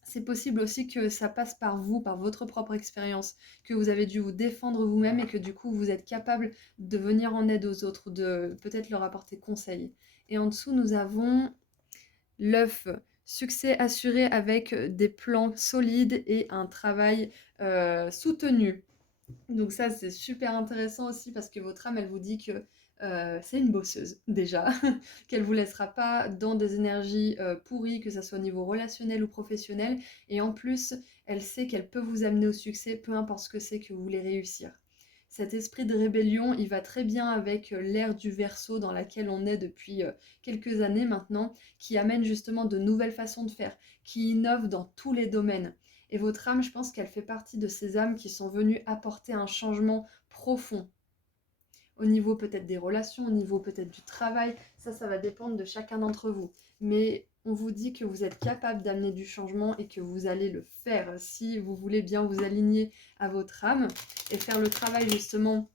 c'est possible aussi que ça passe par vous, par votre propre expérience, que vous avez dû vous défendre vous-même et que du coup vous êtes capable de venir en aide aux autres, de peut-être leur apporter conseil. Et en dessous, nous avons l'œuf, succès assuré avec des plans solides et un travail soutenu. Donc ça, c'est super intéressant aussi parce que votre âme, elle vous dit que c'est une bosseuse déjà, qu'elle vous laissera pas dans des énergies pourries, que ça soit au niveau relationnel ou professionnel. Et en plus, elle sait qu'elle peut vous amener au succès, peu importe ce que c'est que vous voulez réussir. Cet esprit de rébellion, il va très bien avec l'ère du Verseau dans laquelle on est depuis quelques années maintenant, qui amène justement de nouvelles façons de faire, qui innove dans tous les domaines. Et votre âme, je pense qu'elle fait partie de ces âmes qui sont venues apporter un changement profond. Au niveau peut-être des relations, au niveau peut-être du travail, ça va dépendre de chacun d'entre vous. Mais on vous dit que vous êtes capable d'amener du changement et que vous allez le faire si vous voulez bien vous aligner à votre âme et faire le travail justement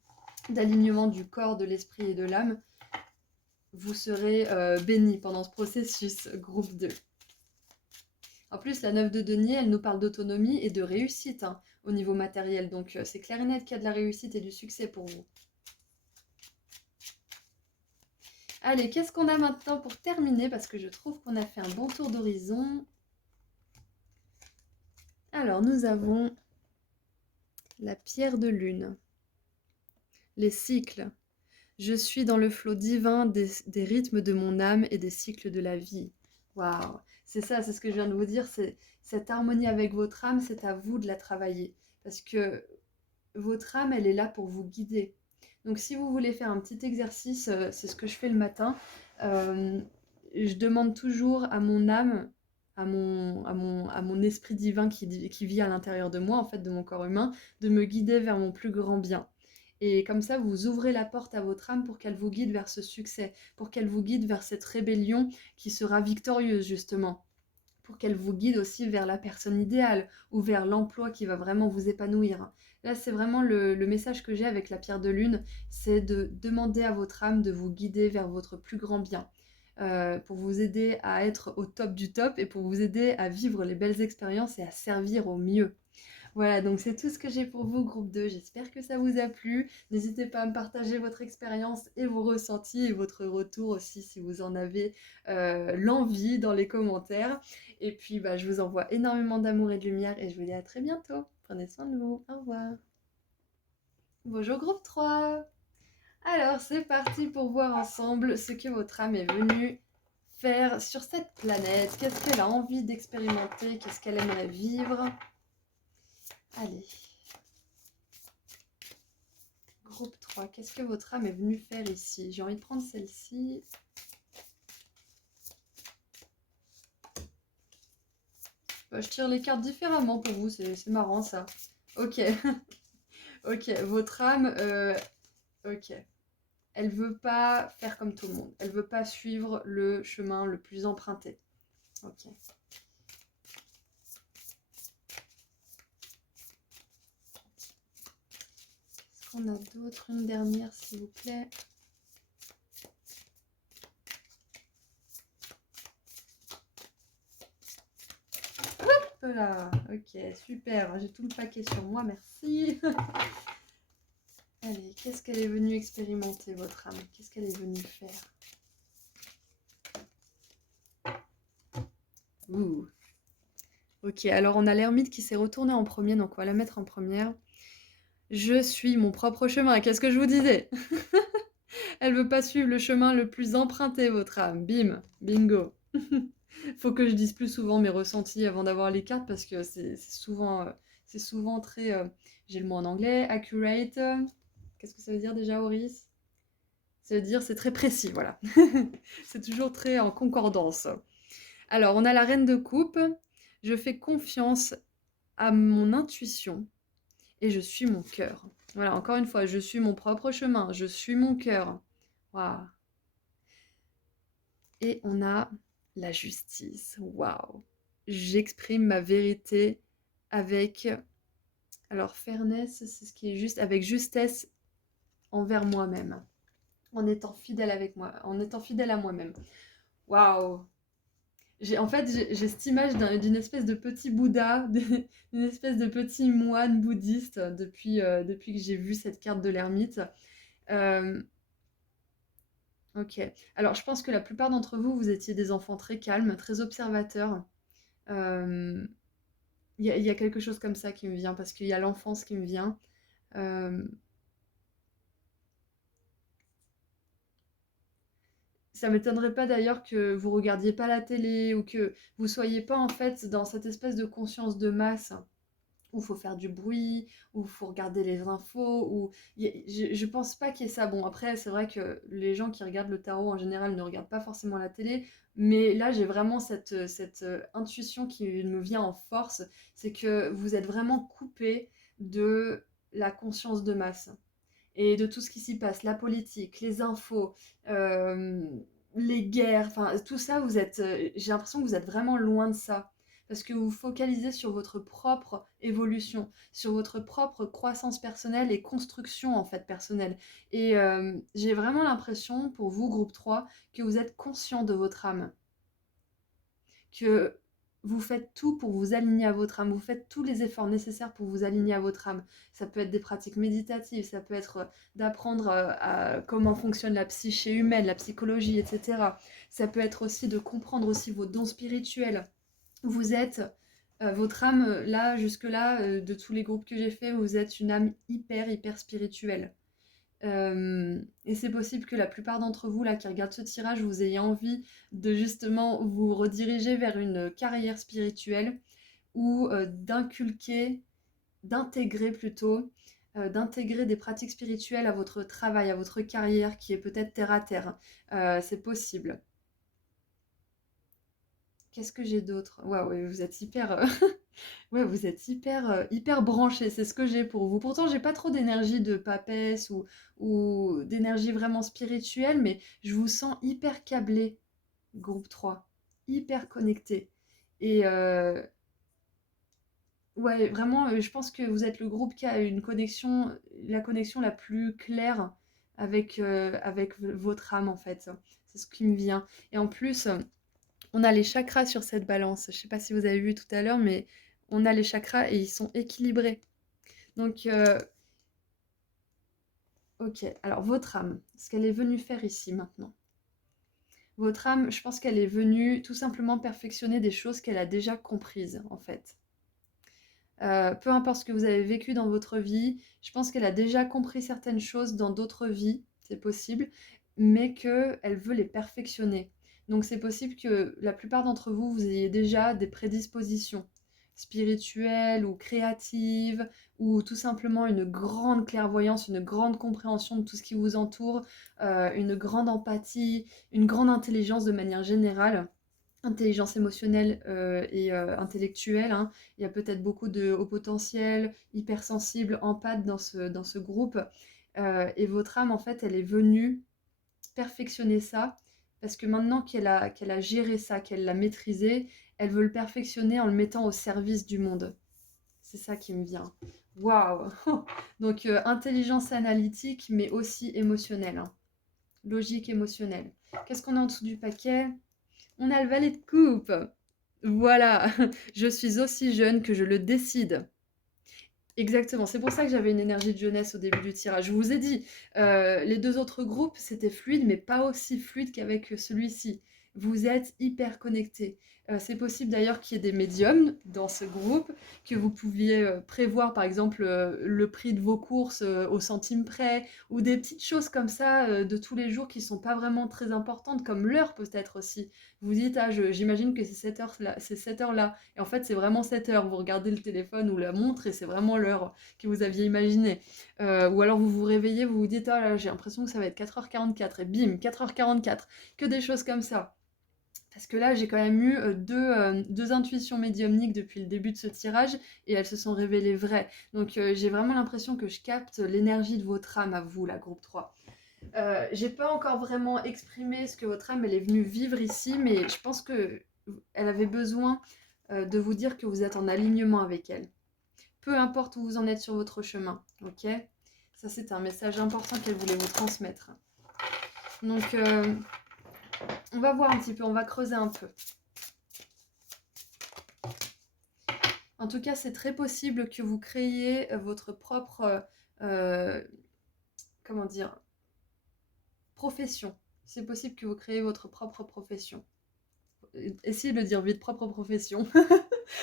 d'alignement du corps, de l'esprit et de l'âme. Vous serez bénis pendant ce processus, groupe 2. En plus, la 9 de denier, elle nous parle d'autonomie et de réussite hein, au niveau matériel. Donc, c'est clair et net qu'il y a de la réussite et du succès pour vous. Allez, qu'est-ce qu'on a maintenant pour terminer? Parce que je trouve qu'on a fait un bon tour d'horizon. Alors, nous avons la pierre de lune, les cycles. Je suis dans le flot divin des rythmes de mon âme et des cycles de la vie. Waouh! C'est ça, c'est ce que je viens de vous dire. C'est cette harmonie avec votre âme, c'est à vous de la travailler. Parce que votre âme, elle est là pour vous guider. Donc si vous voulez faire un petit exercice, c'est ce que je fais le matin, je demande toujours à mon âme, à mon esprit divin qui vit à l'intérieur de moi, en fait, de mon corps humain, de me guider vers mon plus grand bien. Et comme ça, vous ouvrez la porte à votre âme pour qu'elle vous guide vers ce succès, pour qu'elle vous guide vers cette rébellion qui sera victorieuse, justement. Pour qu'elle vous guide aussi vers la personne idéale ou vers l'emploi qui va vraiment vous épanouir. Là, c'est vraiment le message que j'ai avec la pierre de lune, c'est de demander à votre âme de vous guider vers votre plus grand bien, pour vous aider à être au top du top et pour vous aider à vivre les belles expériences et à servir au mieux. Voilà, donc c'est tout ce que j'ai pour vous, groupe 2. J'espère que ça vous a plu. N'hésitez pas à me partager votre expérience et vos ressentis et votre retour aussi si vous en avez l'envie dans les commentaires. Et puis, bah, je vous envoie énormément d'amour et de lumière et je vous dis à très bientôt. Prenez soin de vous. Au revoir. Bonjour groupe 3. Alors, c'est parti pour voir ensemble ce que votre âme est venue faire sur cette planète. Qu'est-ce qu'elle a envie d'expérimenter? Qu'est-ce qu'elle aimerait vivre? Allez. Groupe 3, qu'est-ce que votre âme est venue faire ici? J'ai envie de prendre celle-ci. Je tire les cartes différemment pour vous, c'est marrant ça. Ok. Ok, votre âme, ok. Elle veut pas faire comme tout le monde. Elle veut pas suivre le chemin le plus emprunté. Ok. Est-ce qu'on a d'autres? Une dernière, s'il vous plaît. Hop là. Ok, super. J'ai tout le paquet sur moi, merci. Allez, qu'est-ce qu'elle est venue expérimenter, votre âme? Qu'est-ce qu'elle est venue faire? Ouh. Ok, alors on a l'ermite qui s'est retournée en premier, donc on va la mettre en première. Je suis mon propre chemin, qu'est-ce que je vous disais? Elle veut pas suivre le chemin le plus emprunté, votre âme. Bim, bingo. Faut que je dise plus souvent mes ressentis avant d'avoir les cartes parce que c'est souvent très... j'ai le mot en anglais, accurate. Qu'est-ce que ça veut dire déjà, Auris? Ça veut dire c'est très précis, voilà. C'est toujours très en concordance. Alors, on a la reine de coupe. Je fais confiance à mon intuition et je suis mon cœur. Voilà, encore une fois, je suis mon propre chemin, je suis mon cœur. Waouh. Et on a la justice. Waouh. J'exprime ma vérité avec... Alors, fairness, c'est ce qui est juste, avec justesse envers moi-même. En étant fidèle avec moi, en étant fidèle à moi-même. Waouh. En fait, j'ai cette image d'une espèce de petit Bouddha, d'une espèce de petit moine bouddhiste depuis que j'ai vu cette carte de l'ermite. Euh, ok. Alors, je pense que la plupart d'entre vous, vous étiez des enfants très calmes, très observateurs. Euh, Il y a quelque chose comme ça qui me vient, parce qu'il y a l'enfance qui me vient. Euh, Ça m'étonnerait pas d'ailleurs que vous regardiez pas la télé ou que vous soyez pas en fait dans cette espèce de conscience de masse où il faut faire du bruit, où il faut regarder les infos, je pense pas qu'il y ait ça. Bon, après, c'est vrai que les gens qui regardent le tarot en général ne regardent pas forcément la télé, mais là, j'ai vraiment cette intuition qui me vient en force, c'est que vous êtes vraiment coupé de la conscience de masse et de tout ce qui s'y passe, la politique, les infos, euh, les guerres, enfin tout ça, j'ai l'impression que vous êtes vraiment loin de ça. Parce que vous vous focalisez sur votre propre évolution, sur votre propre croissance personnelle et construction en fait personnelle. Et j'ai vraiment l'impression, pour vous, groupe 3, que vous êtes conscient de votre âme. Que vous faites tout pour vous aligner à votre âme, vous faites tous les efforts nécessaires pour vous aligner à votre âme. Ça peut être des pratiques méditatives, ça peut être d'apprendre à comment fonctionne la psyché humaine, la psychologie, etc. Ça peut être aussi de comprendre aussi vos dons spirituels. Vous êtes, votre âme, là, jusque-là, de tous les groupes que j'ai fait, vous êtes une âme hyper spirituelle. Et c'est possible que la plupart d'entre vous là qui regardent ce tirage, vous ayez envie de justement vous rediriger vers une carrière spirituelle ou d'intégrer plutôt, d'intégrer des pratiques spirituelles à votre travail, à votre carrière qui est peut-être terre à terre. C'est possible. Qu'est-ce que j'ai d'autre? Waouh, vous êtes hyper... Ouais, vous êtes hyper branchés, c'est ce que j'ai pour vous. Pourtant, j'ai pas trop d'énergie de papesse ou d'énergie vraiment spirituelle, mais je vous sens hyper câblé, groupe 3, hyper connecté. Et ouais, vraiment, je pense que vous êtes le groupe qui a une connexion, la connexion la plus claire avec votre âme, en fait. C'est ce qui me vient. Et en plus, on a les chakras sur cette balance. Je sais pas si vous avez vu tout à l'heure, mais on a les chakras et ils sont équilibrés. Donc, ok. Alors, votre âme, ce qu'elle est venue faire ici maintenant. Votre âme, je pense qu'elle est venue tout simplement perfectionner des choses qu'elle a déjà comprises, en fait. Peu importe ce que vous avez vécu dans votre vie, je pense qu'elle a déjà compris certaines choses dans d'autres vies, c'est possible, mais qu'elle veut les perfectionner. Donc c'est possible que la plupart d'entre vous, vous ayez déjà des prédispositions spirituelles ou créatives, ou tout simplement une grande clairvoyance, une grande compréhension de tout ce qui vous entoure, une grande empathie, une grande intelligence de manière générale. Intelligence émotionnelle et intellectuelle, hein. Il y a peut-être beaucoup de hauts potentiels, hypersensibles, empathes dans ce groupe. Et votre âme, en fait, elle est venue perfectionner ça, parce que maintenant qu'elle a géré ça, qu'elle l'a maîtrisé, elle veut le perfectionner en le mettant au service du monde. C'est ça qui me vient. Waouh! Donc, intelligence analytique, mais aussi émotionnelle, hein. Logique émotionnelle. Qu'est-ce qu'on a en dessous du paquet? On a le valet de coupe. Voilà, je suis aussi jeune que je le décide. Exactement, c'est pour ça que j'avais une énergie de jeunesse au début du tirage. Je vous ai dit, les 2 autres groupes, c'était fluide, mais pas aussi fluide qu'avec celui-ci. Vous êtes hyper connectés. C'est possible d'ailleurs qu'il y ait des médiums dans ce groupe, que vous pouviez, prévoir par exemple, le prix de vos courses, au centime près, ou des petites choses comme ça, de tous les jours qui sont pas vraiment très importantes, comme l'heure peut-être aussi. Vous dites: «Ah j'imagine que c'est cette heure-là». Et en fait, c'est vraiment cette heure. Vous regardez le téléphone ou la montre et c'est vraiment l'heure que vous aviez imaginée. Ou alors vous vous réveillez, vous vous dites, ah là, j'ai l'impression que ça va être 4h44 et bim, 4h44. Que des choses comme ça. Parce que là, j'ai quand même eu deux intuitions médiumniques depuis le début de ce tirage et elles se sont révélées vraies. Donc j'ai vraiment l'impression que je capte l'énergie de votre âme à vous, la groupe 3. J'ai pas encore vraiment exprimé ce que votre âme elle est venue vivre ici, mais je pense que elle avait besoin de vous dire que vous êtes en alignement avec elle. Peu importe où vous en êtes sur votre chemin, ok? Ça, c'est un message important qu'elle voulait vous transmettre. Donc, on va voir un petit peu, on va creuser un peu. En tout cas, c'est très possible que vous créiez votre propre, comment dire, profession. C'est possible que vous créiez votre propre profession. Essayez de le dire vite, propre profession.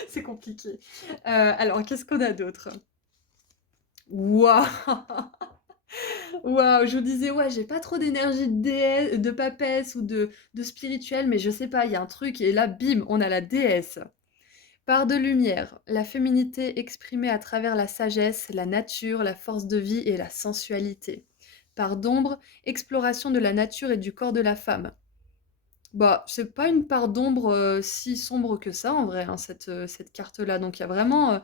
C'est compliqué. Alors, qu'est-ce qu'on a d'autre? Waouh! Waouh! Je vous disais, ouais, j'ai pas trop d'énergie de déesse, de papesse ou de spirituel, mais je sais pas, il y a un truc, et là, bim, on a la déesse. Part de lumière, la féminité exprimée à travers la sagesse, la nature, la force de vie et la sensualité. Part d'ombre, exploration de la nature et du corps de la femme. Bah, c'est pas une part d'ombre, si sombre que ça en vrai, hein, cette carte-là. Donc il y a vraiment,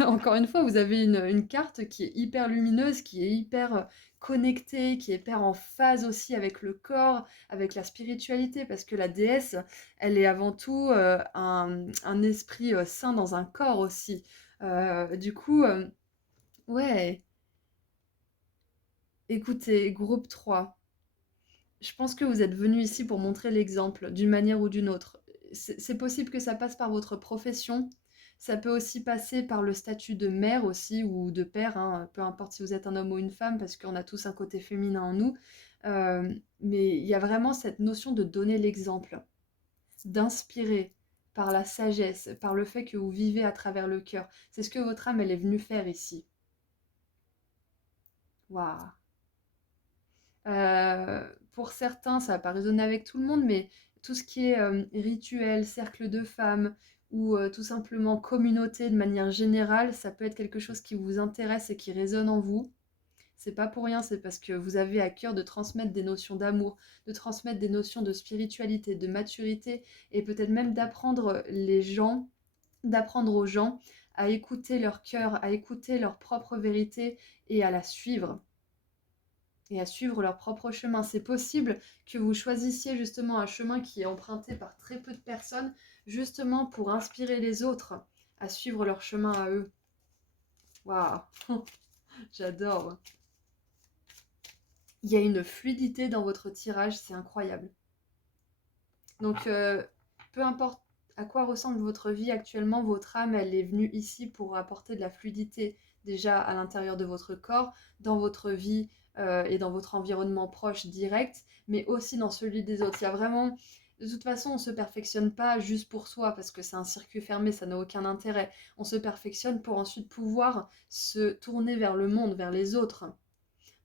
encore une fois, vous avez une carte qui est hyper lumineuse, qui est hyper, connectée, qui est hyper en phase aussi avec le corps, avec la spiritualité. Parce que la déesse, elle est avant tout, un esprit, sain dans un corps aussi. Du coup, ouais, écoutez, groupe 3. Je pense que vous êtes venu ici pour montrer l'exemple, d'une manière ou d'une autre. C'est possible que ça passe par votre profession, ça peut aussi passer par le statut de mère aussi, ou de père, hein, peu importe si vous êtes un homme ou une femme, parce qu'on a tous un côté féminin en nous. Mais il y a vraiment cette notion de donner l'exemple, d'inspirer par la sagesse, par le fait que vous vivez à travers le cœur. C'est ce que votre âme, elle est venue faire ici. Waouh! Pour certains, ça va pas résonner avec tout le monde, mais tout ce qui est rituel, cercle de femmes ou tout simplement communauté de manière générale, ça peut être quelque chose qui vous intéresse et qui résonne en vous. C'est pas pour rien, c'est parce que vous avez à cœur de transmettre des notions d'amour, de transmettre des notions de spiritualité, de maturité et peut-être même d'apprendre aux gens à écouter leur cœur, à écouter leur propre vérité et à la suivre et à suivre leur propre chemin. C'est possible que vous choisissiez justement un chemin qui est emprunté par très peu de personnes, justement pour inspirer les autres à suivre leur chemin à eux. Waouh, j'adore. Il y a une fluidité dans votre tirage, c'est incroyable. Donc, peu importe à quoi ressemble votre vie actuellement, votre âme, elle est venue ici pour apporter de la fluidité déjà à l'intérieur de votre corps, dans votre vie et dans votre environnement proche direct, mais aussi dans celui des autres. Il y a vraiment De toute façon, on se perfectionne pas juste pour soi, parce que c'est un circuit fermé, ça n'a aucun intérêt. On se perfectionne pour ensuite pouvoir se tourner vers le monde, vers les autres.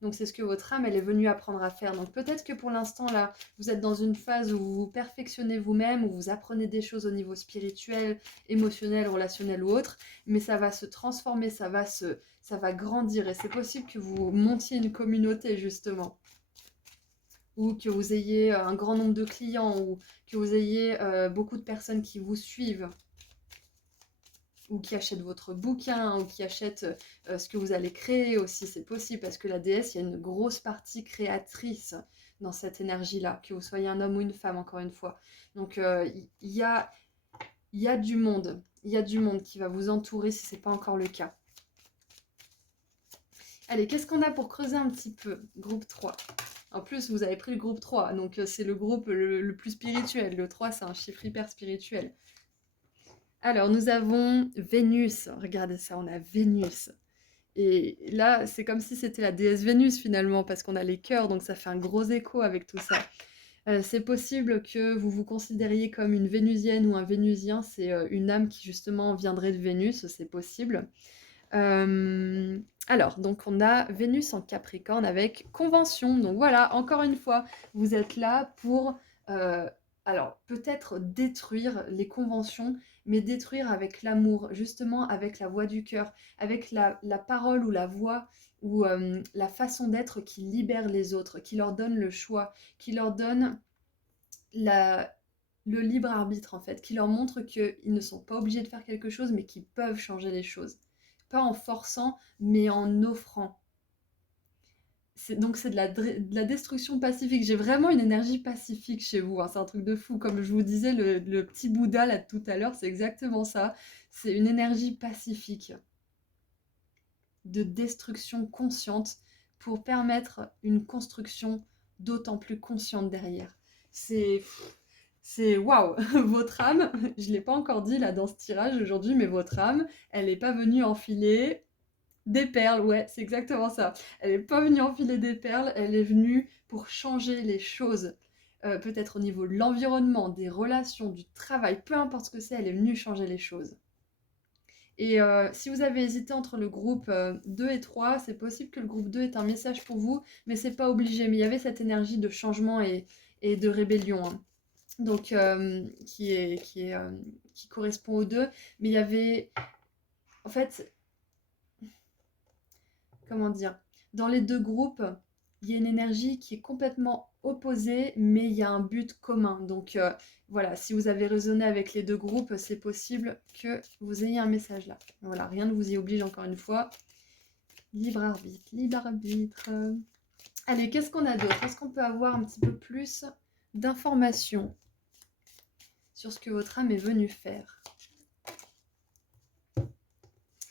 Donc c'est ce que votre âme, elle est venue apprendre à faire. Donc peut-être que pour l'instant, là, vous êtes dans une phase où vous vous perfectionnez vous-même, où vous apprenez des choses au niveau spirituel, émotionnel, relationnel ou autre, mais ça va se transformer, ça va grandir. Et c'est possible que vous montiez une communauté, justement, ou que vous ayez un grand nombre de clients, ou que vous ayez beaucoup de personnes qui vous suivent, ou qui achètent votre bouquin, ou qui achètent ce que vous allez créer aussi, c'est possible, parce que la déesse, il y a une grosse partie créatrice dans cette énergie-là, que vous soyez un homme ou une femme, encore une fois. Donc il y a du monde, il y a du monde qui va vous entourer si ce n'est pas encore le cas. Allez, qu'est-ce qu'on a pour creuser un petit peu? Groupe 3. En plus, vous avez pris le groupe 3, donc c'est le groupe le plus spirituel. Le 3, c'est un chiffre hyper spirituel. Alors, nous avons Vénus. Regardez ça, on a Vénus. Et là, c'est comme si c'était la déesse Vénus finalement, parce qu'on a les cœurs, donc ça fait un gros écho avec tout ça. C'est possible que vous vous considériez comme une Vénusienne ou un Vénusien, c'est une âme qui justement viendrait de Vénus, c'est possible. Alors, donc on a Vénus en Capricorne avec convention. Donc voilà, encore une fois, vous êtes là pour, alors peut-être détruire les conventions, mais détruire avec l'amour, justement avec la voix du cœur, avec la parole ou la voix ou la façon d'être qui libère les autres, qui leur donne le choix, qui leur donne le libre arbitre en fait, qui leur montre qu'ils ne sont pas obligés de faire quelque chose, mais qu'ils peuvent changer les choses. Pas en forçant, mais en offrant. Donc c'est de la destruction pacifique. J'ai vraiment une énergie pacifique chez vous, hein. C'est un truc de fou. Comme je vous disais, le petit Bouddha là tout à l'heure, c'est exactement ça. C'est une énergie pacifique de destruction consciente pour permettre une construction d'autant plus consciente derrière. C'est waouh. Votre âme, je ne l'ai pas encore dit là dans ce tirage aujourd'hui, mais votre âme, elle n'est pas venue enfiler des perles, ouais, c'est exactement ça. Elle n'est pas venue enfiler des perles, elle est venue pour changer les choses. Peut-être au niveau de l'environnement, des relations, du travail, peu importe ce que c'est, elle est venue changer les choses. Et si vous avez hésité entre le groupe 2 et 3, c'est possible que le groupe 2 ait un message pour vous, mais c'est pas obligé. Mais il y avait cette énergie de changement et de rébellion, hein. Donc qui correspond aux deux. Mais il y avait, en fait, comment dire, dans les deux groupes, il y a une énergie qui est complètement opposée, mais il y a un but commun. Donc voilà, si vous avez raisonné avec les deux groupes, c'est possible que vous ayez un message là. Voilà, rien ne vous y oblige encore une fois. Libre arbitre, libre arbitre. Allez, qu'est-ce qu'on a d'autre? Est-ce qu'on peut avoir un petit peu plus d'informations sur ce que votre âme est venue faire?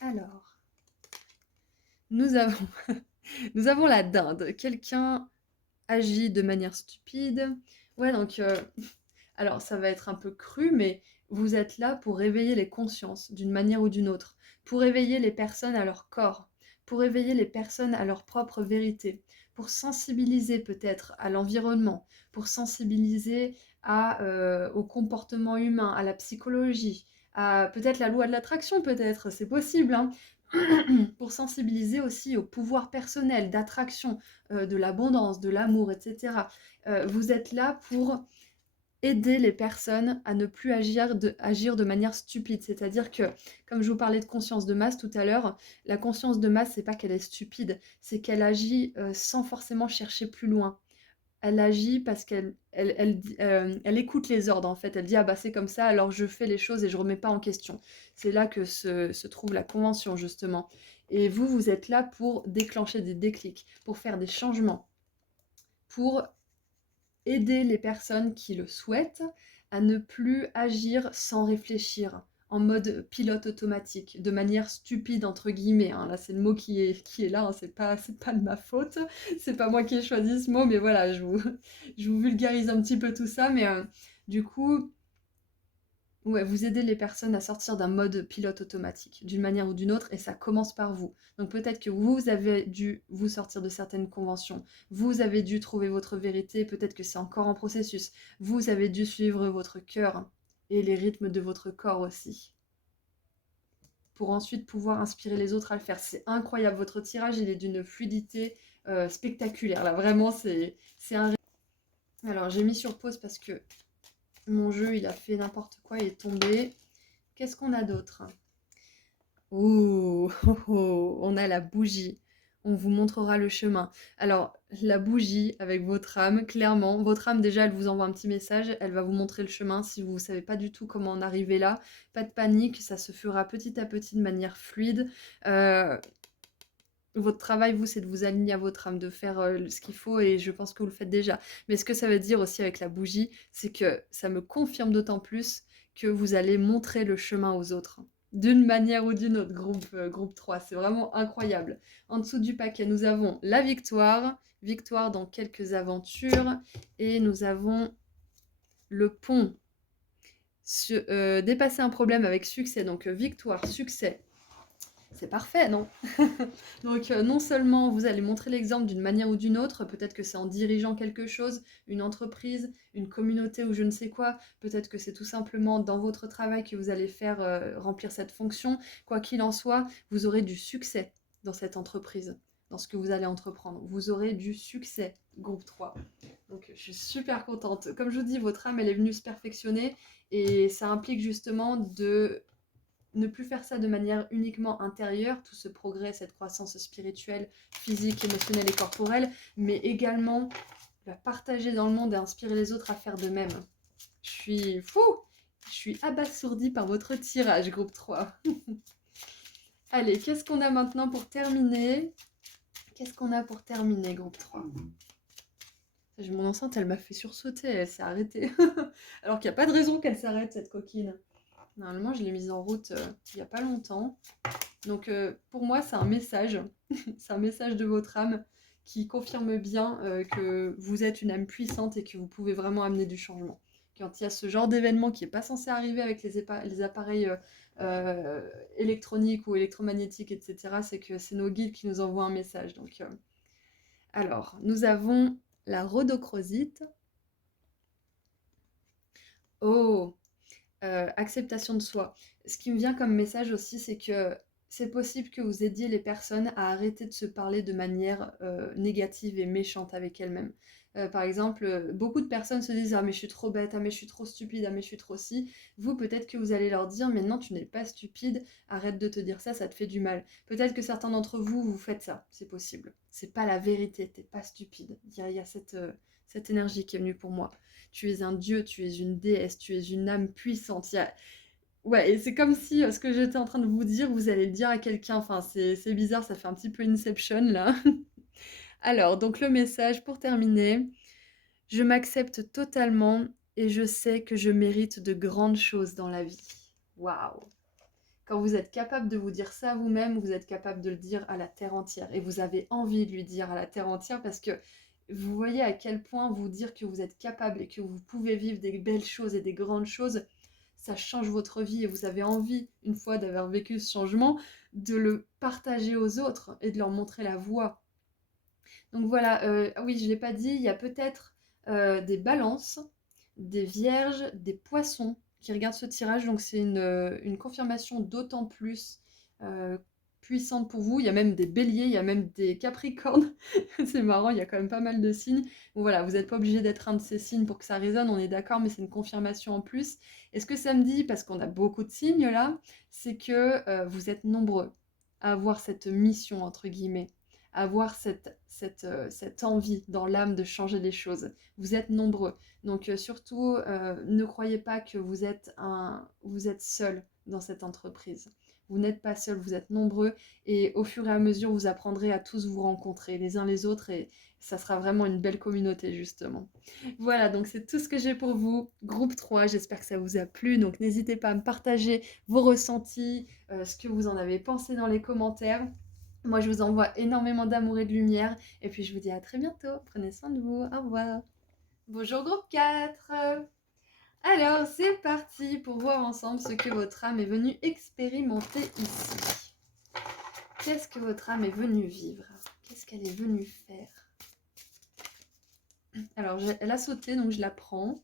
Alors, nous avons la dinde. Quelqu'un agit de manière stupide. Ouais, donc, alors ça va être un peu cru, mais vous êtes là pour réveiller les consciences d'une manière ou d'une autre, pour éveiller les personnes à leur corps, pour éveiller les personnes à leur propre vérité, pour sensibiliser peut-être à l'environnement, pour sensibiliser au comportement humain, à la psychologie, à peut-être la loi de l'attraction, peut-être, c'est possible, hein. Pour sensibiliser aussi au pouvoir personnel, d'attraction, de l'abondance, de l'amour, etc. Vous êtes là pour aider les personnes à ne plus agir de manière stupide. C'est-à-dire que, comme je vous parlais de conscience de masse tout à l'heure, la conscience de masse, c'est pas qu'elle est stupide, c'est qu'elle agit sans forcément chercher plus loin. Elle agit parce qu'elle écoute les ordres en fait. Elle dit ah bah c'est comme ça, alors je fais les choses et je remets pas en question. C'est là que se trouve la convention justement. Et vous, vous êtes là pour déclencher des déclics, pour faire des changements, pour aider les personnes qui le souhaitent à ne plus agir sans réfléchir, en mode pilote automatique, de manière stupide entre guillemets, hein. Là, c'est le mot qui est là, hein. C'est pas de ma faute, c'est pas moi qui ai choisi ce mot, mais voilà, je vous vulgarise un petit peu tout ça, mais du coup, Ouais, vous aidez les personnes à sortir d'un mode pilote automatique, d'une manière ou d'une autre, et ça commence par vous. Donc peut-être que vous avez dû vous sortir de certaines conventions, vous avez dû trouver votre vérité, peut-être que c'est encore en processus, vous avez dû suivre votre cœur et les rythmes de votre corps aussi, pour ensuite pouvoir inspirer les autres à le faire. C'est incroyable, votre tirage, il est d'une fluidité spectaculaire, là, vraiment, c'est un... Alors j'ai mis sur pause parce que mon jeu, il a fait n'importe quoi, il est tombé. Qu'est-ce qu'on a d'autre? Ouh, oh, oh, on a la bougie. On vous montrera le chemin. Alors, la bougie avec votre âme, clairement, votre âme déjà, elle vous envoie un petit message, elle va vous montrer le chemin. Si vous ne savez pas du tout comment en arriver là, pas de panique, ça se fera petit à petit de manière fluide. Votre travail, vous, c'est de vous aligner à votre âme, de faire ce qu'il faut, et je pense que vous le faites déjà. Mais ce que ça veut dire aussi avec la bougie, c'est que ça me confirme d'autant plus que vous allez montrer le chemin aux autres. D'une manière ou d'une autre, groupe 3. C'est vraiment incroyable. En dessous du paquet, nous avons la victoire, victoire dans quelques aventures, et nous avons le pont. Dépasser un problème avec succès, donc victoire, succès. C'est parfait, non? Donc non seulement vous allez montrer l'exemple d'une manière ou d'une autre, peut-être que c'est en dirigeant quelque chose, une entreprise, une communauté ou je ne sais quoi, peut-être que c'est tout simplement dans votre travail que vous allez faire remplir cette fonction. Quoi qu'il en soit, vous aurez du succès dans cette entreprise, dans ce que vous allez entreprendre. Vous aurez du succès, groupe 3. Donc je suis super contente. Comme je vous dis, votre âme, elle est venue se perfectionner et ça implique justement de ne plus faire ça de manière uniquement intérieure, tout ce progrès, cette croissance spirituelle, physique, émotionnelle et corporelle, mais également la partager dans le monde et inspirer les autres à faire de même. Je suis fou! Je suis abasourdie par votre tirage, groupe 3. Allez, qu'est-ce qu'on a maintenant pour terminer? Qu'est-ce qu'on a pour terminer, groupe 3? Mon enceinte, elle m'a fait sursauter, elle s'est arrêtée. Alors qu'il n'y a pas de raison qu'elle s'arrête, cette coquine. Normalement, je l'ai mise en route il n'y a pas longtemps. Donc pour moi, c'est un message. C'est un message de votre âme qui confirme bien que vous êtes une âme puissante et que vous pouvez vraiment amener du changement. Quand il y a ce genre d'événement qui n'est pas censé arriver avec les appareils électroniques ou électromagnétiques, etc., c'est que c'est nos guides qui nous envoient un message. Donc, alors, nous avons la rhodochrosite. Oh, acceptation de soi. Ce qui me vient comme message aussi, c'est que c'est possible que vous aidiez les personnes à arrêter de se parler de manière négative et méchante avec elles-mêmes. Par exemple, beaucoup de personnes se disent: ah mais je suis trop bête, ah mais je suis trop stupide, ah mais je suis trop si. Vous, peut-être que vous allez leur dire: mais non, tu n'es pas stupide, arrête de te dire ça te fait du mal. Peut-être que certains d'entre vous, vous faites ça, c'est possible. C'est pas la vérité, t'es pas stupide. Il y a cette énergie qui est venue pour moi. Tu es un dieu, tu es une déesse, tu es une âme puissante. Ouais, et c'est comme si ce que j'étais en train de vous dire, vous allez le dire à quelqu'un. Enfin, c'est bizarre, ça fait un petit peu Inception là. Alors, donc le message pour terminer: je m'accepte totalement et je sais que je mérite de grandes choses dans la vie. Waouh! Quand vous êtes capable de vous dire ça à vous-même, vous êtes capable de le dire à la terre entière. Et vous avez envie de lui dire à la terre entière parce que vous voyez à quel point vous dire que vous êtes capable et que vous pouvez vivre des belles choses et des grandes choses, ça change votre vie et vous avez envie, une fois d'avoir vécu ce changement, de le partager aux autres et de leur montrer la voie. Donc voilà, oui, je ne l'ai pas dit, il y a peut-être des balances, des vierges, des poissons qui regardent ce tirage, donc c'est une confirmation d'autant plus puissante pour vous. Il y a même des béliers, il y a même des capricornes. C'est marrant, il y a quand même pas mal de signes. Bon voilà, vous n'êtes pas obligé d'être un de ces signes pour que ça résonne, on est d'accord, mais c'est une confirmation en plus. Et ce que ça me dit, parce qu'on a beaucoup de signes là, c'est que vous êtes nombreux à avoir cette mission, entre guillemets, à avoir cette envie dans l'âme de changer les choses. Vous êtes nombreux. Donc surtout, ne croyez pas que vous êtes seul dans cette entreprise. Vous n'êtes pas seul, vous êtes nombreux et au fur et à mesure, vous apprendrez à tous vous rencontrer les uns les autres et ça sera vraiment une belle communauté justement. Voilà, donc c'est tout ce que j'ai pour vous. Groupe 3, j'espère que ça vous a plu. Donc n'hésitez pas à me partager vos ressentis, ce que vous en avez pensé dans les commentaires. Moi, je vous envoie énormément d'amour et de lumière. Et puis, je vous dis à très bientôt. Prenez soin de vous. Au revoir. Bonjour, groupe 4. Alors, c'est parti pour voir ensemble ce que votre âme est venue expérimenter ici. Qu'est-ce que votre âme est venue vivre? Qu'est-ce qu'elle est venue faire? Alors, elle a sauté, donc je la prends.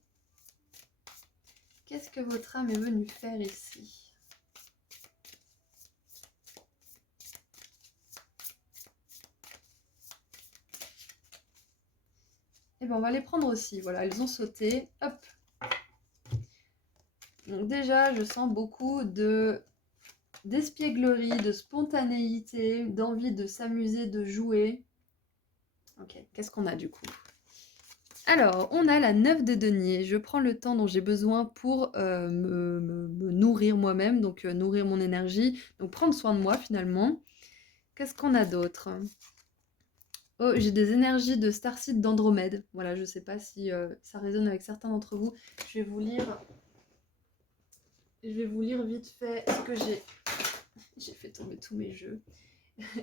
Qu'est-ce que votre âme est venue faire ici? Et bien, on va les prendre aussi. Voilà, elles ont sauté. Hop. Donc déjà, je sens beaucoup d'espièglerie, de spontanéité, d'envie de s'amuser, de jouer. Ok, qu'est-ce qu'on a du coup? Alors, on a la 9 de denier. Je prends le temps dont j'ai besoin pour me nourrir moi-même, donc nourrir mon énergie, donc prendre soin de moi finalement. Qu'est-ce qu'on a d'autre? Oh, j'ai des énergies de Starseed d'Andromède. Voilà, je ne sais pas si ça résonne avec certains d'entre vous. Je vais vous lire vite fait ce que j'ai. J'ai fait tomber tous mes jeux.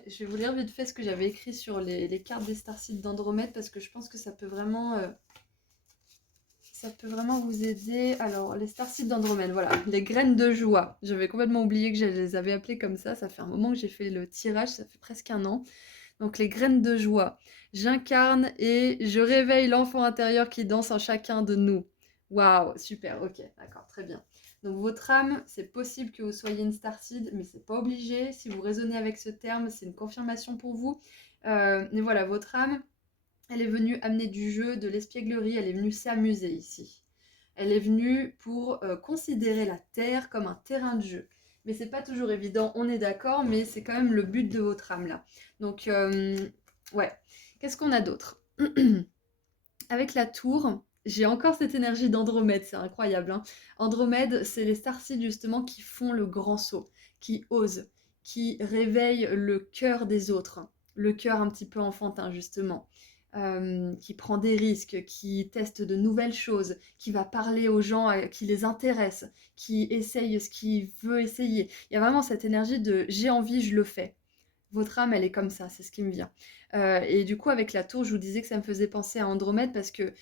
Je vais vous lire vite fait ce que j'avais écrit sur les cartes des Starseed d'Andromède parce que je pense que ça peut vraiment vous aider. Alors, les Starseed d'Andromède, voilà, les graines de joie. J'avais complètement oublié que je les avais appelées comme ça. Ça fait un moment que j'ai fait le tirage, ça fait presque un an. Donc, les graines de joie. J'incarne et je réveille l'enfant intérieur qui danse en chacun de nous. Waouh, super, ok, d'accord, très bien. Donc, votre âme, c'est possible que vous soyez une Starseed, mais c'est pas obligé. Si vous raisonnez avec ce terme, c'est une confirmation pour vous. Mais voilà, votre âme, elle est venue amener du jeu, de l'espièglerie, elle est venue s'amuser ici. Elle est venue pour considérer la Terre comme un terrain de jeu. Mais c'est pas toujours évident, on est d'accord, mais c'est quand même le but de votre âme là. Donc, ouais. Qu'est-ce qu'on a d'autre? Avec la tour, j'ai encore cette énergie d'Andromède, c'est incroyable. Hein. Andromède, c'est les starseeds justement qui font le grand saut, qui osent, qui réveillent le cœur des autres, le cœur un petit peu enfantin justement. Qui prend des risques, qui teste de nouvelles choses, qui va parler aux gens qui les intéressent, qui essaye ce qu'il veut essayer. Il y a vraiment cette énergie de j'ai envie, je le fais. Votre âme, elle est comme ça, c'est ce qui me vient. Et du coup, avec la tour, je vous disais que ça me faisait penser à Andromède parce que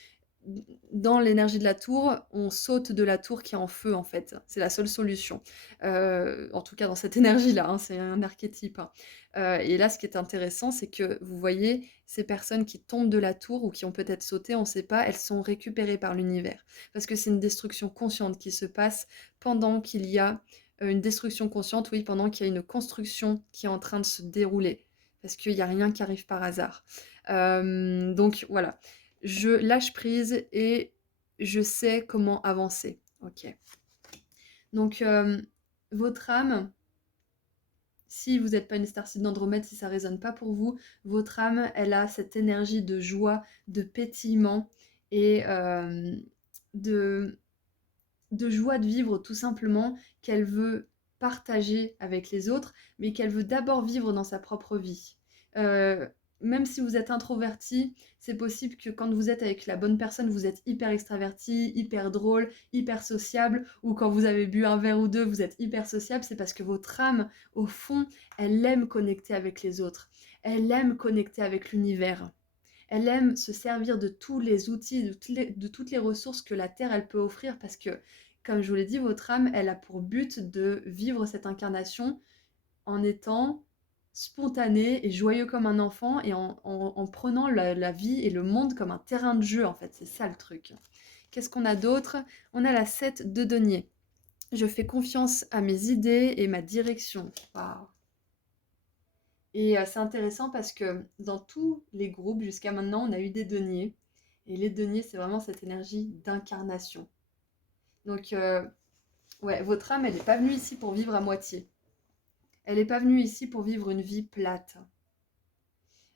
dans l'énergie de la tour, on saute de la tour qui est en feu, en fait. C'est la seule solution. En tout cas, dans cette énergie-là, hein, c'est un archétype. Hein. Et là, ce qui est intéressant, c'est que vous voyez, ces personnes qui tombent de la tour ou qui ont peut-être sauté, on ne sait pas, elles sont récupérées par l'univers. Parce que c'est une destruction consciente qui se passe pendant qu'il y a une destruction consciente, oui, pendant qu'il y a une construction qui est en train de se dérouler. Parce qu'il n'y a rien qui arrive par hasard. Donc voilà, je lâche prise et je sais comment avancer. Ok. Donc, votre âme, si vous n'êtes pas une starseed d'Andromède, si ça ne résonne pas pour vous, votre âme, elle a cette énergie de joie, de pétillement et de, de joie de vivre tout simplement qu'elle veut partager avec les autres, mais qu'elle veut d'abord vivre dans sa propre vie. Euh, Même si vous êtes introverti, c'est possible que quand vous êtes avec la bonne personne, vous êtes hyper extraverti, hyper drôle, hyper sociable, ou quand vous avez bu un verre ou deux, vous êtes hyper sociable, c'est parce que votre âme, au fond, elle aime connecter avec les autres. Elle aime connecter avec l'univers. Elle aime se servir de tous les outils, de toutes les ressources que la Terre elle peut offrir parce que, comme je vous l'ai dit, votre âme, elle a pour but de vivre cette incarnation en étant spontané et joyeux comme un enfant et en prenant la vie et le monde comme un terrain de jeu en fait, c'est ça le truc. Qu'est-ce qu'on a d'autre? On a la 7 de denier. Je fais confiance à mes idées et ma direction. Waouh. Et c'est intéressant parce que dans tous les groupes, jusqu'à maintenant, on a eu des deniers. Et les deniers, c'est vraiment cette énergie d'incarnation. Donc, ouais, votre âme, elle n'est pas venue ici pour vivre à moitié. Elle n'est pas venue ici pour vivre une vie plate.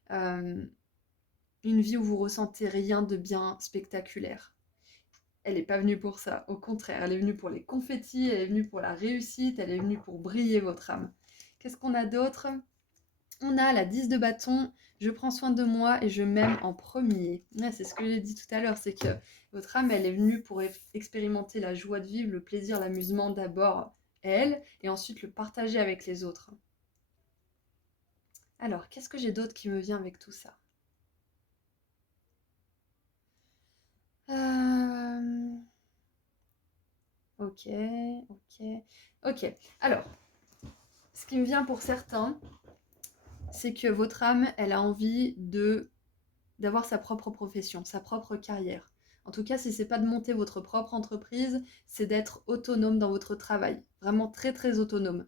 Une vie où vous ressentez rien de bien spectaculaire. Elle n'est pas venue pour ça. Au contraire, elle est venue pour les confettis, elle est venue pour la réussite, elle est venue pour briller votre âme. Qu'est-ce qu'on a d'autre? On a la 10 de bâton, je prends soin de moi et je m'aime en premier. Ouais, c'est ce que j'ai dit tout à l'heure, c'est que votre âme, elle est venue pour expérimenter la joie de vivre, le plaisir, l'amusement d'abord, elle, et ensuite le partager avec les autres. Alors, qu'est-ce que j'ai d'autre qui me vient avec tout ça? euh... Ok, ok, ok. Alors, ce qui me vient pour certains, c'est que votre âme, elle a envie d'avoir sa propre profession, sa propre carrière. En tout cas, si c'est pas de monter votre propre entreprise, c'est d'être autonome dans votre travail. Vraiment très très autonome.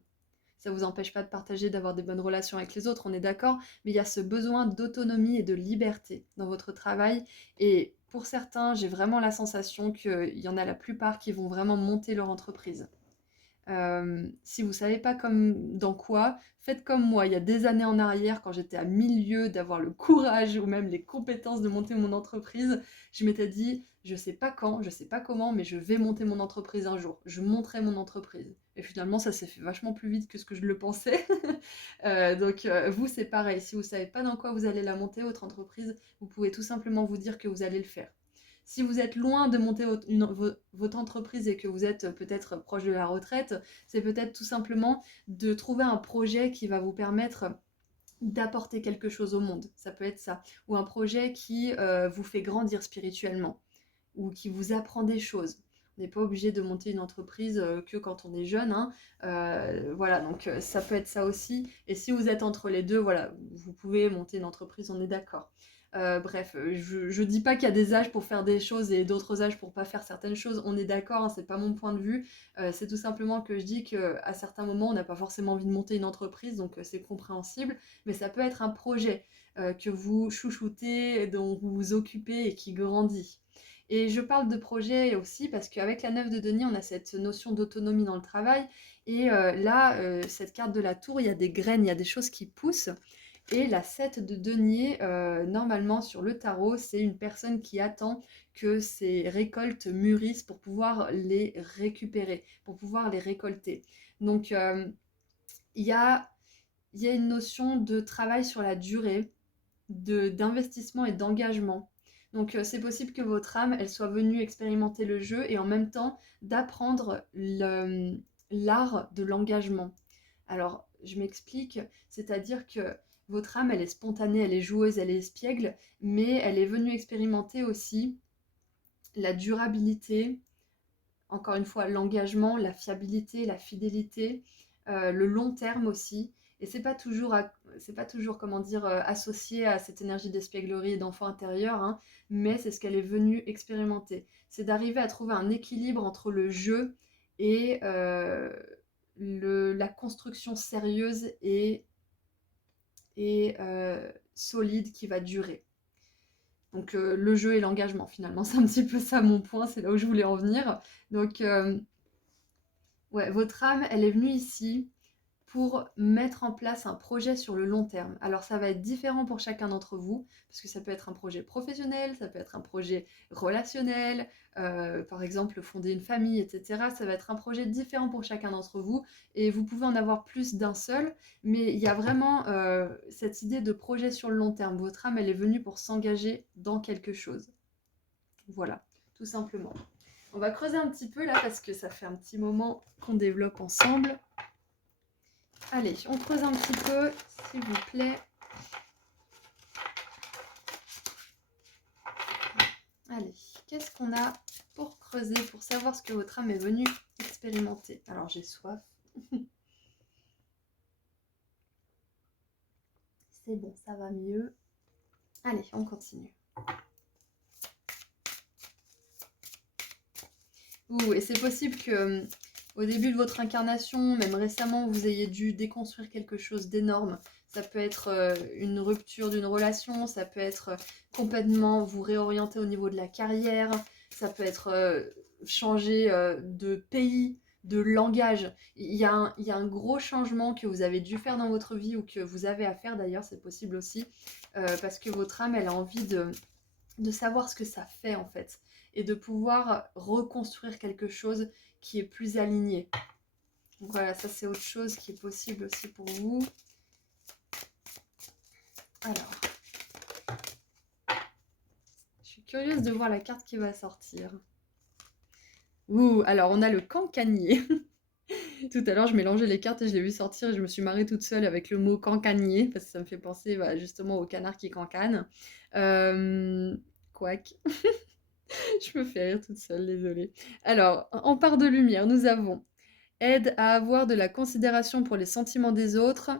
Ça vous empêche pas de partager, d'avoir des bonnes relations avec les autres, on est d'accord, mais il y a ce besoin d'autonomie et de liberté dans votre travail. Et pour certains, j'ai vraiment la sensation qu'il y en a la plupart qui vont vraiment monter leur entreprise. Si vous savez pas comme dans quoi, faites comme moi. Il y a des années en arrière, quand j'étais à milieu d'avoir le courage ou même les compétences de monter mon entreprise, je m'étais dit, je sais pas quand, je sais pas comment, mais je vais monter mon entreprise un jour. Je monterai mon entreprise. Et finalement, ça s'est fait vachement plus vite que ce que je le pensais. Donc, vous, c'est pareil. Si vous savez pas dans quoi vous allez la monter, votre entreprise, vous pouvez tout simplement vous dire que vous allez le faire. Si vous êtes loin de monter votre entreprise et que vous êtes peut-être proche de la retraite, c'est peut-être tout simplement de trouver un projet qui va vous permettre d'apporter quelque chose au monde. Ça peut être ça. Ou un projet qui vous fait grandir spirituellement ou qui vous apprend des choses. On n'est pas obligé de monter une entreprise que quand on est jeune, hein. Voilà, donc ça peut être ça aussi. Et si vous êtes entre les deux, voilà, vous pouvez monter une entreprise, on est d'accord. Bref, je dis pas qu'il y a des âges pour faire des choses et d'autres âges pour pas faire certaines choses, on est d'accord, hein, c'est pas mon point de vue. C'est tout simplement que je dis qu'à certains moments, on n'a pas forcément envie de monter une entreprise, donc c'est compréhensible, mais ça peut être un projet que vous chouchoutez, dont vous vous occupez et qui grandit. Et je parle de projet aussi parce qu'avec la 9 de denier, on a cette notion d'autonomie dans le travail. Et là, cette carte de la tour, il y a des graines, il y a des choses qui poussent. Et la 7 de denier, normalement sur le tarot, c'est une personne qui attend que ses récoltes mûrissent pour pouvoir les récupérer, pour pouvoir les récolter. Donc, il y a, il y a une notion de travail sur la durée, d'investissement et d'engagement. Donc c'est possible que votre âme, elle soit venue expérimenter le jeu et en même temps d'apprendre l'art de l'engagement. Alors je m'explique, c'est-à-dire que votre âme, elle est spontanée, elle est joueuse, elle est espiègle, mais elle est venue expérimenter aussi la durabilité, encore une fois, l'engagement, la fiabilité, la fidélité, le long terme aussi. Et c'est pas toujours comment dire, associé à cette énergie d'espièglerie et d'enfant intérieur, hein, mais c'est ce qu'elle est venue expérimenter. C'est d'arriver à trouver un équilibre entre le jeu et la construction sérieuse et solide qui va durer. Donc le jeu et l'engagement, finalement, c'est un petit peu ça mon point, c'est là où je voulais en venir. Donc ouais, votre âme, elle est venue ici pour mettre en place un projet sur le long terme. Alors ça va être différent pour chacun d'entre vous, parce que ça peut être un projet professionnel, ça peut être un projet relationnel, par exemple fonder une famille, etc. Ça va être un projet différent pour chacun d'entre vous, et vous pouvez en avoir plus d'un seul, mais il y a vraiment cette idée de projet sur le long terme. Votre âme, elle est venue pour s'engager dans quelque chose. Voilà, tout simplement. On va creuser un petit peu là, parce que ça fait un petit moment qu'on développe ensemble. Allez, on creuse un petit peu, s'il vous plaît. Allez, qu'est-ce qu'on a pour creuser, pour savoir ce que votre âme est venue expérimenter? Alors, j'ai soif. C'est bon, ça va mieux. Allez, on continue. Ouh, et c'est possible que au début de votre incarnation, même récemment, vous ayez dû déconstruire quelque chose d'énorme. Ça peut être une rupture d'une relation, ça peut être complètement vous réorienter au niveau de la carrière, ça peut être changer de pays, de langage. Il y a un gros changement que vous avez dû faire dans votre vie ou que vous avez à faire d'ailleurs, c'est possible aussi, parce que votre âme, elle a envie de savoir ce que ça fait en fait et de pouvoir reconstruire quelque chose qui est plus aligné. Donc voilà, ça c'est autre chose qui est possible aussi pour vous. Alors, je suis curieuse de voir la carte qui va sortir. Ouh, alors on a le cancanier. Tout à l'heure, je mélangeais les cartes et je l'ai vu sortir et je me suis marrée toute seule avec le mot cancanier parce que ça me fait penser justement au canard qui cancane. Quack. Je me fais rire toute seule, désolée. Alors, en part de lumière, nous avons aide à avoir de la considération pour les sentiments des autres,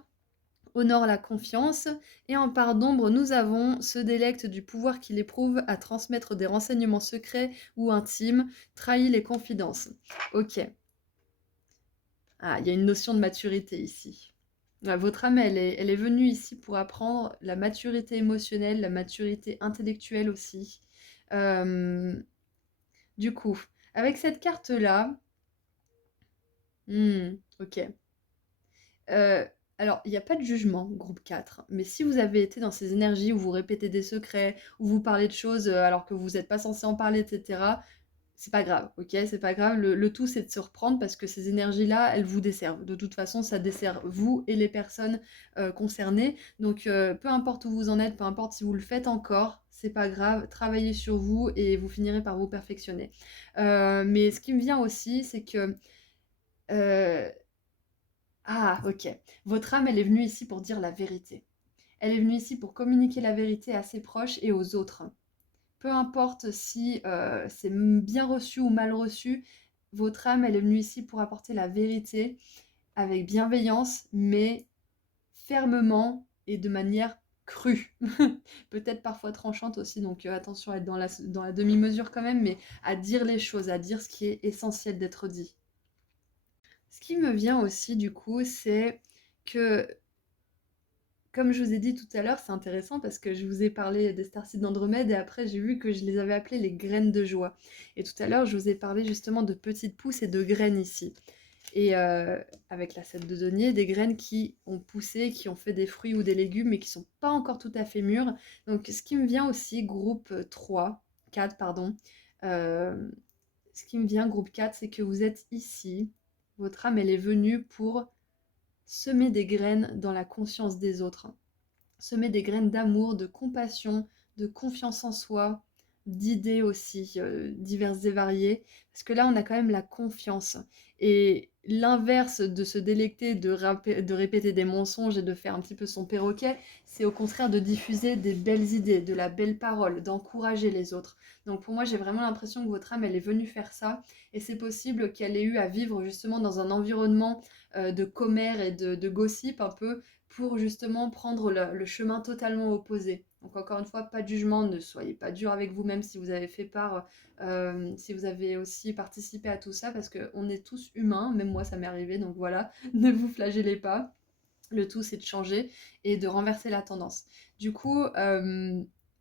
honore la confiance, et en part d'ombre, nous avons se délecte du pouvoir qu'il éprouve à transmettre des renseignements secrets ou intimes, trahit les confidences. Ok. Ah, il y a une notion de maturité ici. Ouais, votre âme, elle est venue ici pour apprendre la maturité émotionnelle, la maturité intellectuelle aussi. Euh, du coup, avec cette carte-là, ok. Euh, alors, il n'y a pas de jugement, groupe 4, mais si vous avez été dans ces énergies où vous répétez des secrets, où vous parlez de choses alors que vous n'êtes pas censé en parler, etc., c'est pas grave, ok? C'est pas grave. Le tout, c'est de se reprendre parce que ces énergies-là, elles vous desservent. De toute façon, ça dessert vous et les personnes concernées. Donc, peu importe où vous en êtes, peu importe si vous le faites encore, c'est pas grave. Travaillez sur vous et vous finirez par vous perfectionner. Mais ce qui me vient aussi, c'est que euh, ah, ok. Votre âme, elle est venue ici pour dire la vérité. Elle est venue ici pour communiquer la vérité à ses proches et aux autres. Peu importe si c'est bien reçu ou mal reçu, votre âme, elle est venue ici pour apporter la vérité avec bienveillance, mais fermement et de manière crue. Peut-être parfois tranchante aussi, donc attention à être dans la demi-mesure quand même, mais à dire les choses, à dire ce qui est essentiel d'être dit. Ce qui me vient aussi du coup, c'est que comme je vous ai dit tout à l'heure, c'est intéressant parce que je vous ai parlé des starseeds d'Andromède et après j'ai vu que je les avais appelés les graines de joie. Et tout à l'heure, je vous ai parlé justement de petites pousses et de graines ici. Et avec la 7 de denier, des graines qui ont poussé, qui ont fait des fruits ou des légumes mais qui sont pas encore tout à fait mûrs. Donc ce qui me vient aussi, groupe 3, 4, pardon, euh, ce qui me vient, groupe 4, c'est que vous êtes ici. Votre âme, elle est venue pour semer des graines dans la conscience des autres. Semer des graines d'amour, de compassion, de confiance en soi, d'idées aussi diverses et variées. Parce que là, on a quand même la confiance. Et l'inverse de se délecter, de répéter des mensonges et de faire un petit peu son perroquet, c'est au contraire de diffuser des belles idées, de la belle parole, d'encourager les autres. Donc pour moi, j'ai vraiment l'impression que votre âme, elle est venue faire ça. Et c'est possible qu'elle ait eu à vivre justement dans un environnement de commère et de gossip un peu pour justement prendre le chemin totalement opposé. Donc encore une fois, pas de jugement, ne soyez pas dur avec vous-même si vous avez fait part, si vous avez aussi participé à tout ça, parce qu'on est tous humains, même moi ça m'est arrivé, donc voilà, ne vous flagellez pas. Le tout, c'est de changer et de renverser la tendance. Du coup,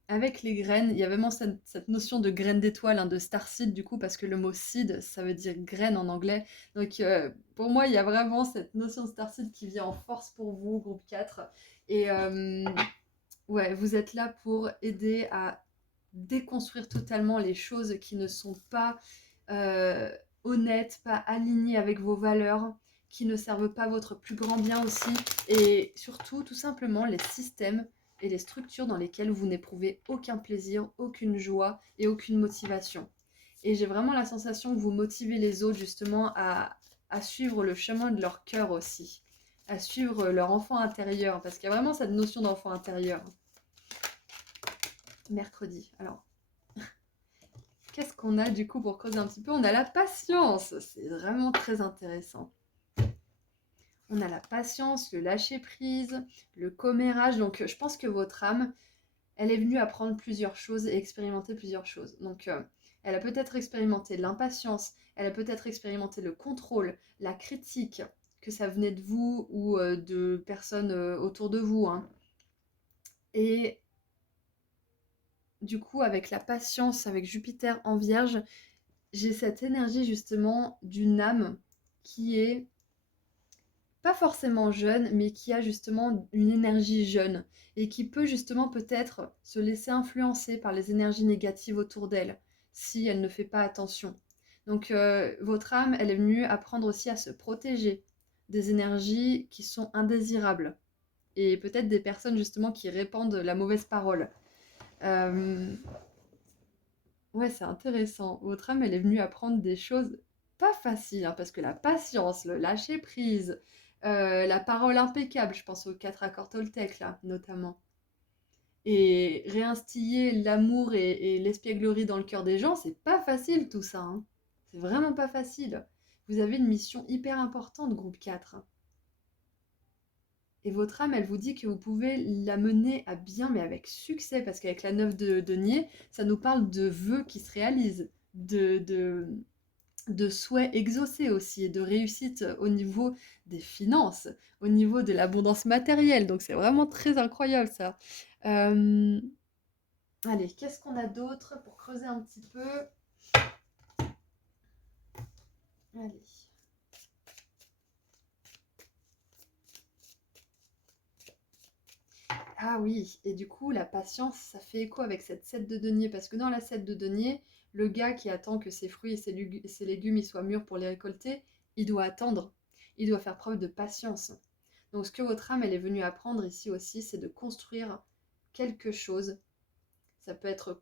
avec les graines, il y a vraiment cette notion de graine d'étoile, hein, de starseed, du coup, parce que le mot seed, ça veut dire graine en anglais. Donc, pour moi, il y a vraiment cette notion de starseed qui vient en force pour vous, groupe 4. Et ouais, vous êtes là pour aider à déconstruire totalement les choses qui ne sont pas euh, honnêtes, pas alignées avec vos valeurs, qui ne servent pas votre plus grand bien aussi, et surtout tout simplement les systèmes et les structures dans lesquelles vous n'éprouvez aucun plaisir, aucune joie et aucune motivation. Et j'ai vraiment la sensation que vous motivez les autres justement à suivre le chemin de leur cœur aussi, à suivre leur enfant intérieur, parce qu'il y a vraiment cette notion d'enfant intérieur. Mercredi. Alors, qu'est-ce qu'on a du coup pour creuser un petit peu? On a la patience, c'est vraiment très intéressant. On a la patience, le lâcher-prise, le commérage. Donc je pense que votre âme, elle est venue apprendre plusieurs choses et expérimenter plusieurs choses. Donc elle a peut-être expérimenté l'impatience, elle a peut-être expérimenté le contrôle, la critique, que ça venait de vous ou de personnes autour de vous, hein. Et du coup, avec la patience, avec Jupiter en Vierge, j'ai cette énergie justement d'une âme qui est pas forcément jeune, mais qui a justement une énergie jeune et qui peut justement peut-être se laisser influencer par les énergies négatives autour d'elle si elle ne fait pas attention. Donc votre âme, elle est venue apprendre aussi à se protéger des énergies qui sont indésirables et peut-être des personnes justement qui répandent la mauvaise parole. Euh, Ouais, c'est intéressant. Votre âme, elle est venue apprendre des choses pas faciles, hein, parce que la patience, le lâcher prise, la parole impeccable, je pense aux quatre accords Toltec, là, notamment. Et réinstiller l'amour et l'espièglerie dans le cœur des gens, c'est pas facile tout ça, hein. C'est vraiment pas facile. Vous avez une mission hyper importante, groupe 4. Et votre âme, elle vous dit que vous pouvez la mener à bien, mais avec succès, parce qu'avec la 9 de denier, ça nous parle de vœux qui se réalisent, de souhaits exaucés aussi, et de réussite au niveau des finances, au niveau de l'abondance matérielle. Donc c'est vraiment très incroyable ça. Euh, Allez, qu'est-ce qu'on a d'autre pour creuser un petit peu? Allez. Ah oui, et du coup, la patience, ça fait écho avec cette 7 de denier, parce que dans la 7 de denier, le gars qui attend que ses fruits et ses légumes ils soient mûrs pour les récolter, il doit attendre, il doit faire preuve de patience. Donc ce que votre âme, elle est venue apprendre ici aussi, c'est de construire quelque chose. Ça peut être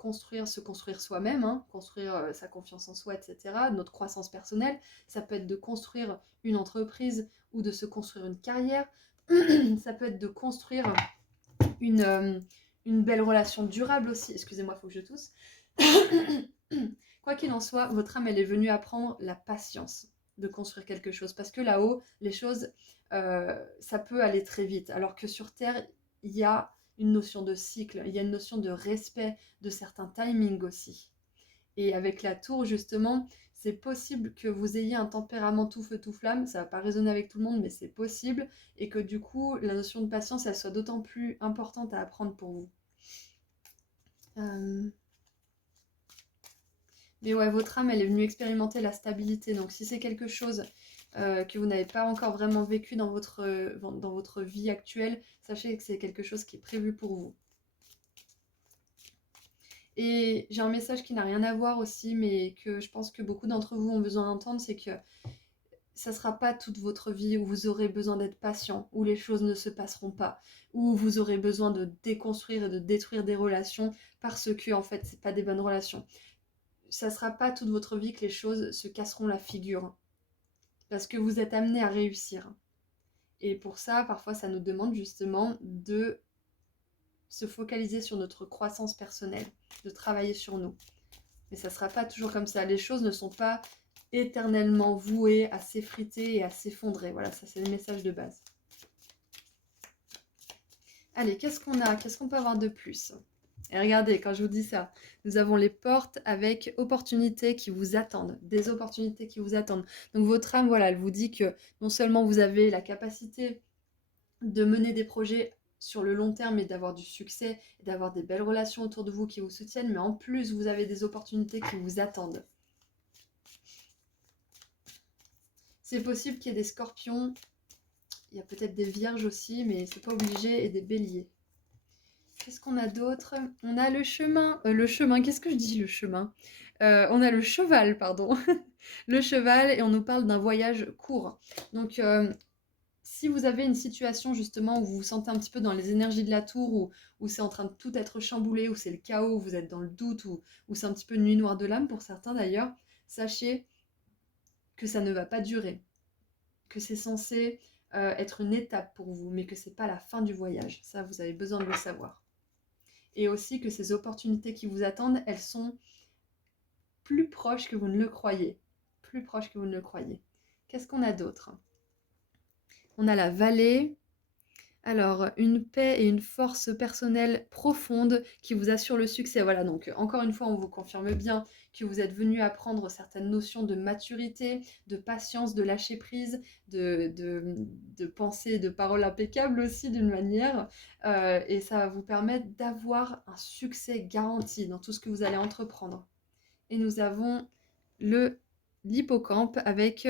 se construire soi-même, hein, construire sa confiance en soi, etc., notre croissance personnelle. Ça peut être de construire une entreprise ou de se construire une carrière. Ça peut être de construire une, euh, une belle relation durable aussi. Excusez-moi, il faut que je tousse. Quoi qu'il en soit, votre âme, elle est venue apprendre la patience de construire quelque chose. Parce que là-haut, les choses, ça peut aller très vite. Alors que sur Terre, il y a une notion de cycle, il y a une notion de respect de certains timings aussi. Et avec la tour, justement, c'est possible que vous ayez un tempérament tout feu, tout flamme. Ça va pas résonner avec tout le monde, mais c'est possible. Et que du coup, la notion de patience, elle soit d'autant plus importante à apprendre pour vous. Mais ouais, votre âme, elle est venue expérimenter la stabilité. Donc si c'est quelque chose que vous n'avez pas encore vraiment vécu dans votre vie actuelle, sachez que c'est quelque chose qui est prévu pour vous. Et j'ai un message qui n'a rien à voir aussi, mais que je pense que beaucoup d'entre vous ont besoin d'entendre, c'est que ça ne sera pas toute votre vie où vous aurez besoin d'être patient, où les choses ne se passeront pas, où vous aurez besoin de déconstruire et de détruire des relations parce que, en fait, c'est pas des bonnes relations. Ça ne sera pas toute votre vie que les choses se casseront la figure, parce que vous êtes amené à réussir. Et pour ça, parfois, ça nous demande justement de se focaliser sur notre croissance personnelle, de travailler sur nous. Mais ça ne sera pas toujours comme ça. Les choses ne sont pas éternellement vouées à s'effriter et à s'effondrer. Voilà, ça c'est le message de base. Allez, qu'est-ce qu'on a? Qu'est-ce qu'on peut avoir de plus? Et regardez, quand je vous dis ça, nous avons les portes avec opportunités qui vous attendent, des opportunités qui vous attendent. Donc votre âme, voilà, elle vous dit que non seulement vous avez la capacité de mener des projets sur le long terme et d'avoir du succès, et d'avoir des belles relations autour de vous qui vous soutiennent, mais en plus, vous avez des opportunités qui vous attendent. C'est possible qu'il y ait des scorpions, il y a peut-être des vierges aussi, mais c'est pas obligé, et des béliers. Qu'est-ce qu'on a d'autre? On a le chemin, qu'est-ce que je dis le chemin? On a le cheval, pardon. Le cheval, et on nous parle d'un voyage court. Donc, si vous avez une situation justement où vous vous sentez un petit peu dans les énergies de la tour, où c'est en train de tout être chamboulé, où c'est le chaos, où vous êtes dans le doute, où c'est un petit peu une nuit noire de l'âme pour certains d'ailleurs, sachez que ça ne va pas durer, que c'est censé être une étape pour vous, mais que c'est pas la fin du voyage. Ça, vous avez besoin de le savoir. Et aussi que ces opportunités qui vous attendent, elles sont plus proches que vous ne le croyez. Plus proches que vous ne le croyez. Qu'est-ce qu'on a d'autre? On a la vallée. Alors, une paix et une force personnelle profonde qui vous assure le succès. Voilà, donc encore une fois, on vous confirme bien que vous êtes venu apprendre certaines notions de maturité, de patience, de lâcher prise, de pensée, de paroles impeccables aussi d'une manière. Et ça va vous permettre d'avoir un succès garanti dans tout ce que vous allez entreprendre. Et nous avons l'hippocampe avec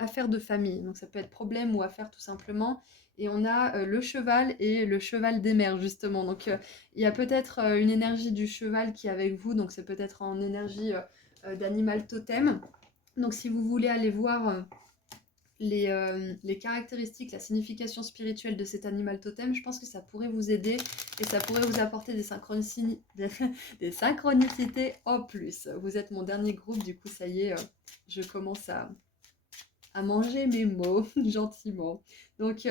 affaires de famille. Donc ça peut être problème ou affaires tout simplement. Et on a le cheval et le cheval des mers justement. Donc il y a peut-être une énergie du cheval qui est avec vous. Donc c'est peut-être en énergie d'animal totem. Donc si vous voulez aller voir les caractéristiques, la signification spirituelle de cet animal totem, je pense que ça pourrait vous aider et ça pourrait vous apporter des synchronicités en plus. Vous êtes mon dernier groupe, du coup ça y est, je commence à manger mes mots gentiment. Donc,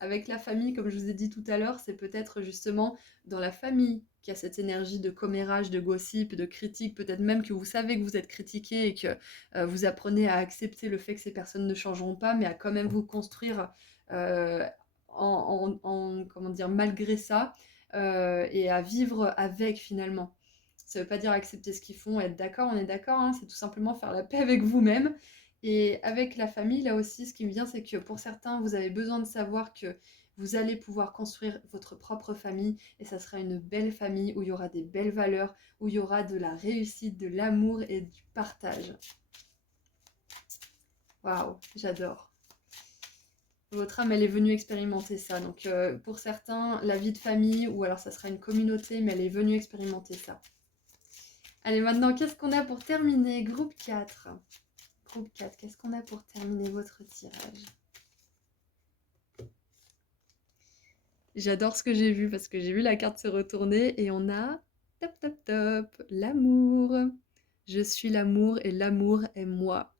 avec la famille, comme je vous ai dit tout à l'heure, c'est peut-être justement dans la famille qu'il y a cette énergie de commérage, de gossip, de critique, peut-être même que vous savez que vous êtes critiqué et que vous apprenez à accepter le fait que ces personnes ne changeront pas, mais à quand même vous construire euh, comment dire, malgré ça, et à vivre avec finalement. Ça veut pas dire accepter ce qu'ils font, être d'accord, on est d'accord, hein, c'est tout simplement faire la paix avec vous-même. Et avec la famille, là aussi, ce qui me vient, c'est que pour certains, vous avez besoin de savoir que vous allez pouvoir construire votre propre famille et ça sera une belle famille où il y aura des belles valeurs, où il y aura de la réussite, de l'amour et du partage. Waouh, j'adore. Votre âme, elle est venue expérimenter ça. Donc pour certains, la vie de famille, ou alors ça sera une communauté, mais elle est venue expérimenter ça. Allez, maintenant, qu'est-ce qu'on a pour terminer? Groupe 4. Groupe 4, qu'est-ce qu'on a pour terminer votre tirage? J'adore ce que j'ai vu parce que j'ai vu la carte se retourner et on a top top top, l'amour. Je suis l'amour et l'amour est moi.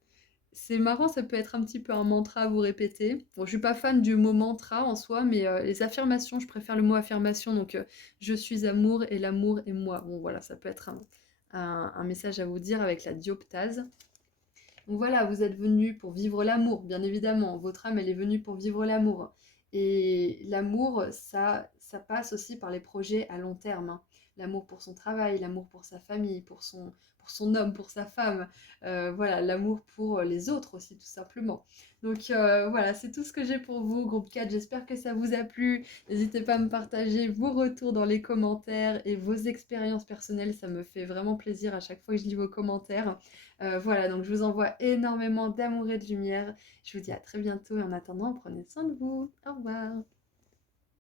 C'est marrant, ça peut être un petit peu un mantra à vous répéter. Bon, je suis pas fan du mot mantra en soi, mais les affirmations, je préfère le mot affirmation. Donc, je suis amour et l'amour est moi. Bon, voilà, ça peut être un message à vous dire avec la dioptase. Donc voilà, vous êtes venu pour vivre l'amour, bien évidemment. Votre âme, elle est venue pour vivre l'amour. Et l'amour, ça passe aussi par les projets à long terme, hein. L'amour pour son travail, l'amour pour sa famille, pour son homme, pour sa femme. Voilà, l'amour pour les autres aussi, tout simplement. Donc voilà, c'est tout ce que j'ai pour vous, groupe 4. J'espère que ça vous a plu. N'hésitez pas à me partager vos retours dans les commentaires et vos expériences personnelles. Ça me fait vraiment plaisir à chaque fois que je lis vos commentaires. Voilà, donc je vous envoie énormément d'amour et de lumière. Je vous dis à très bientôt et en attendant, prenez soin de vous. Au revoir.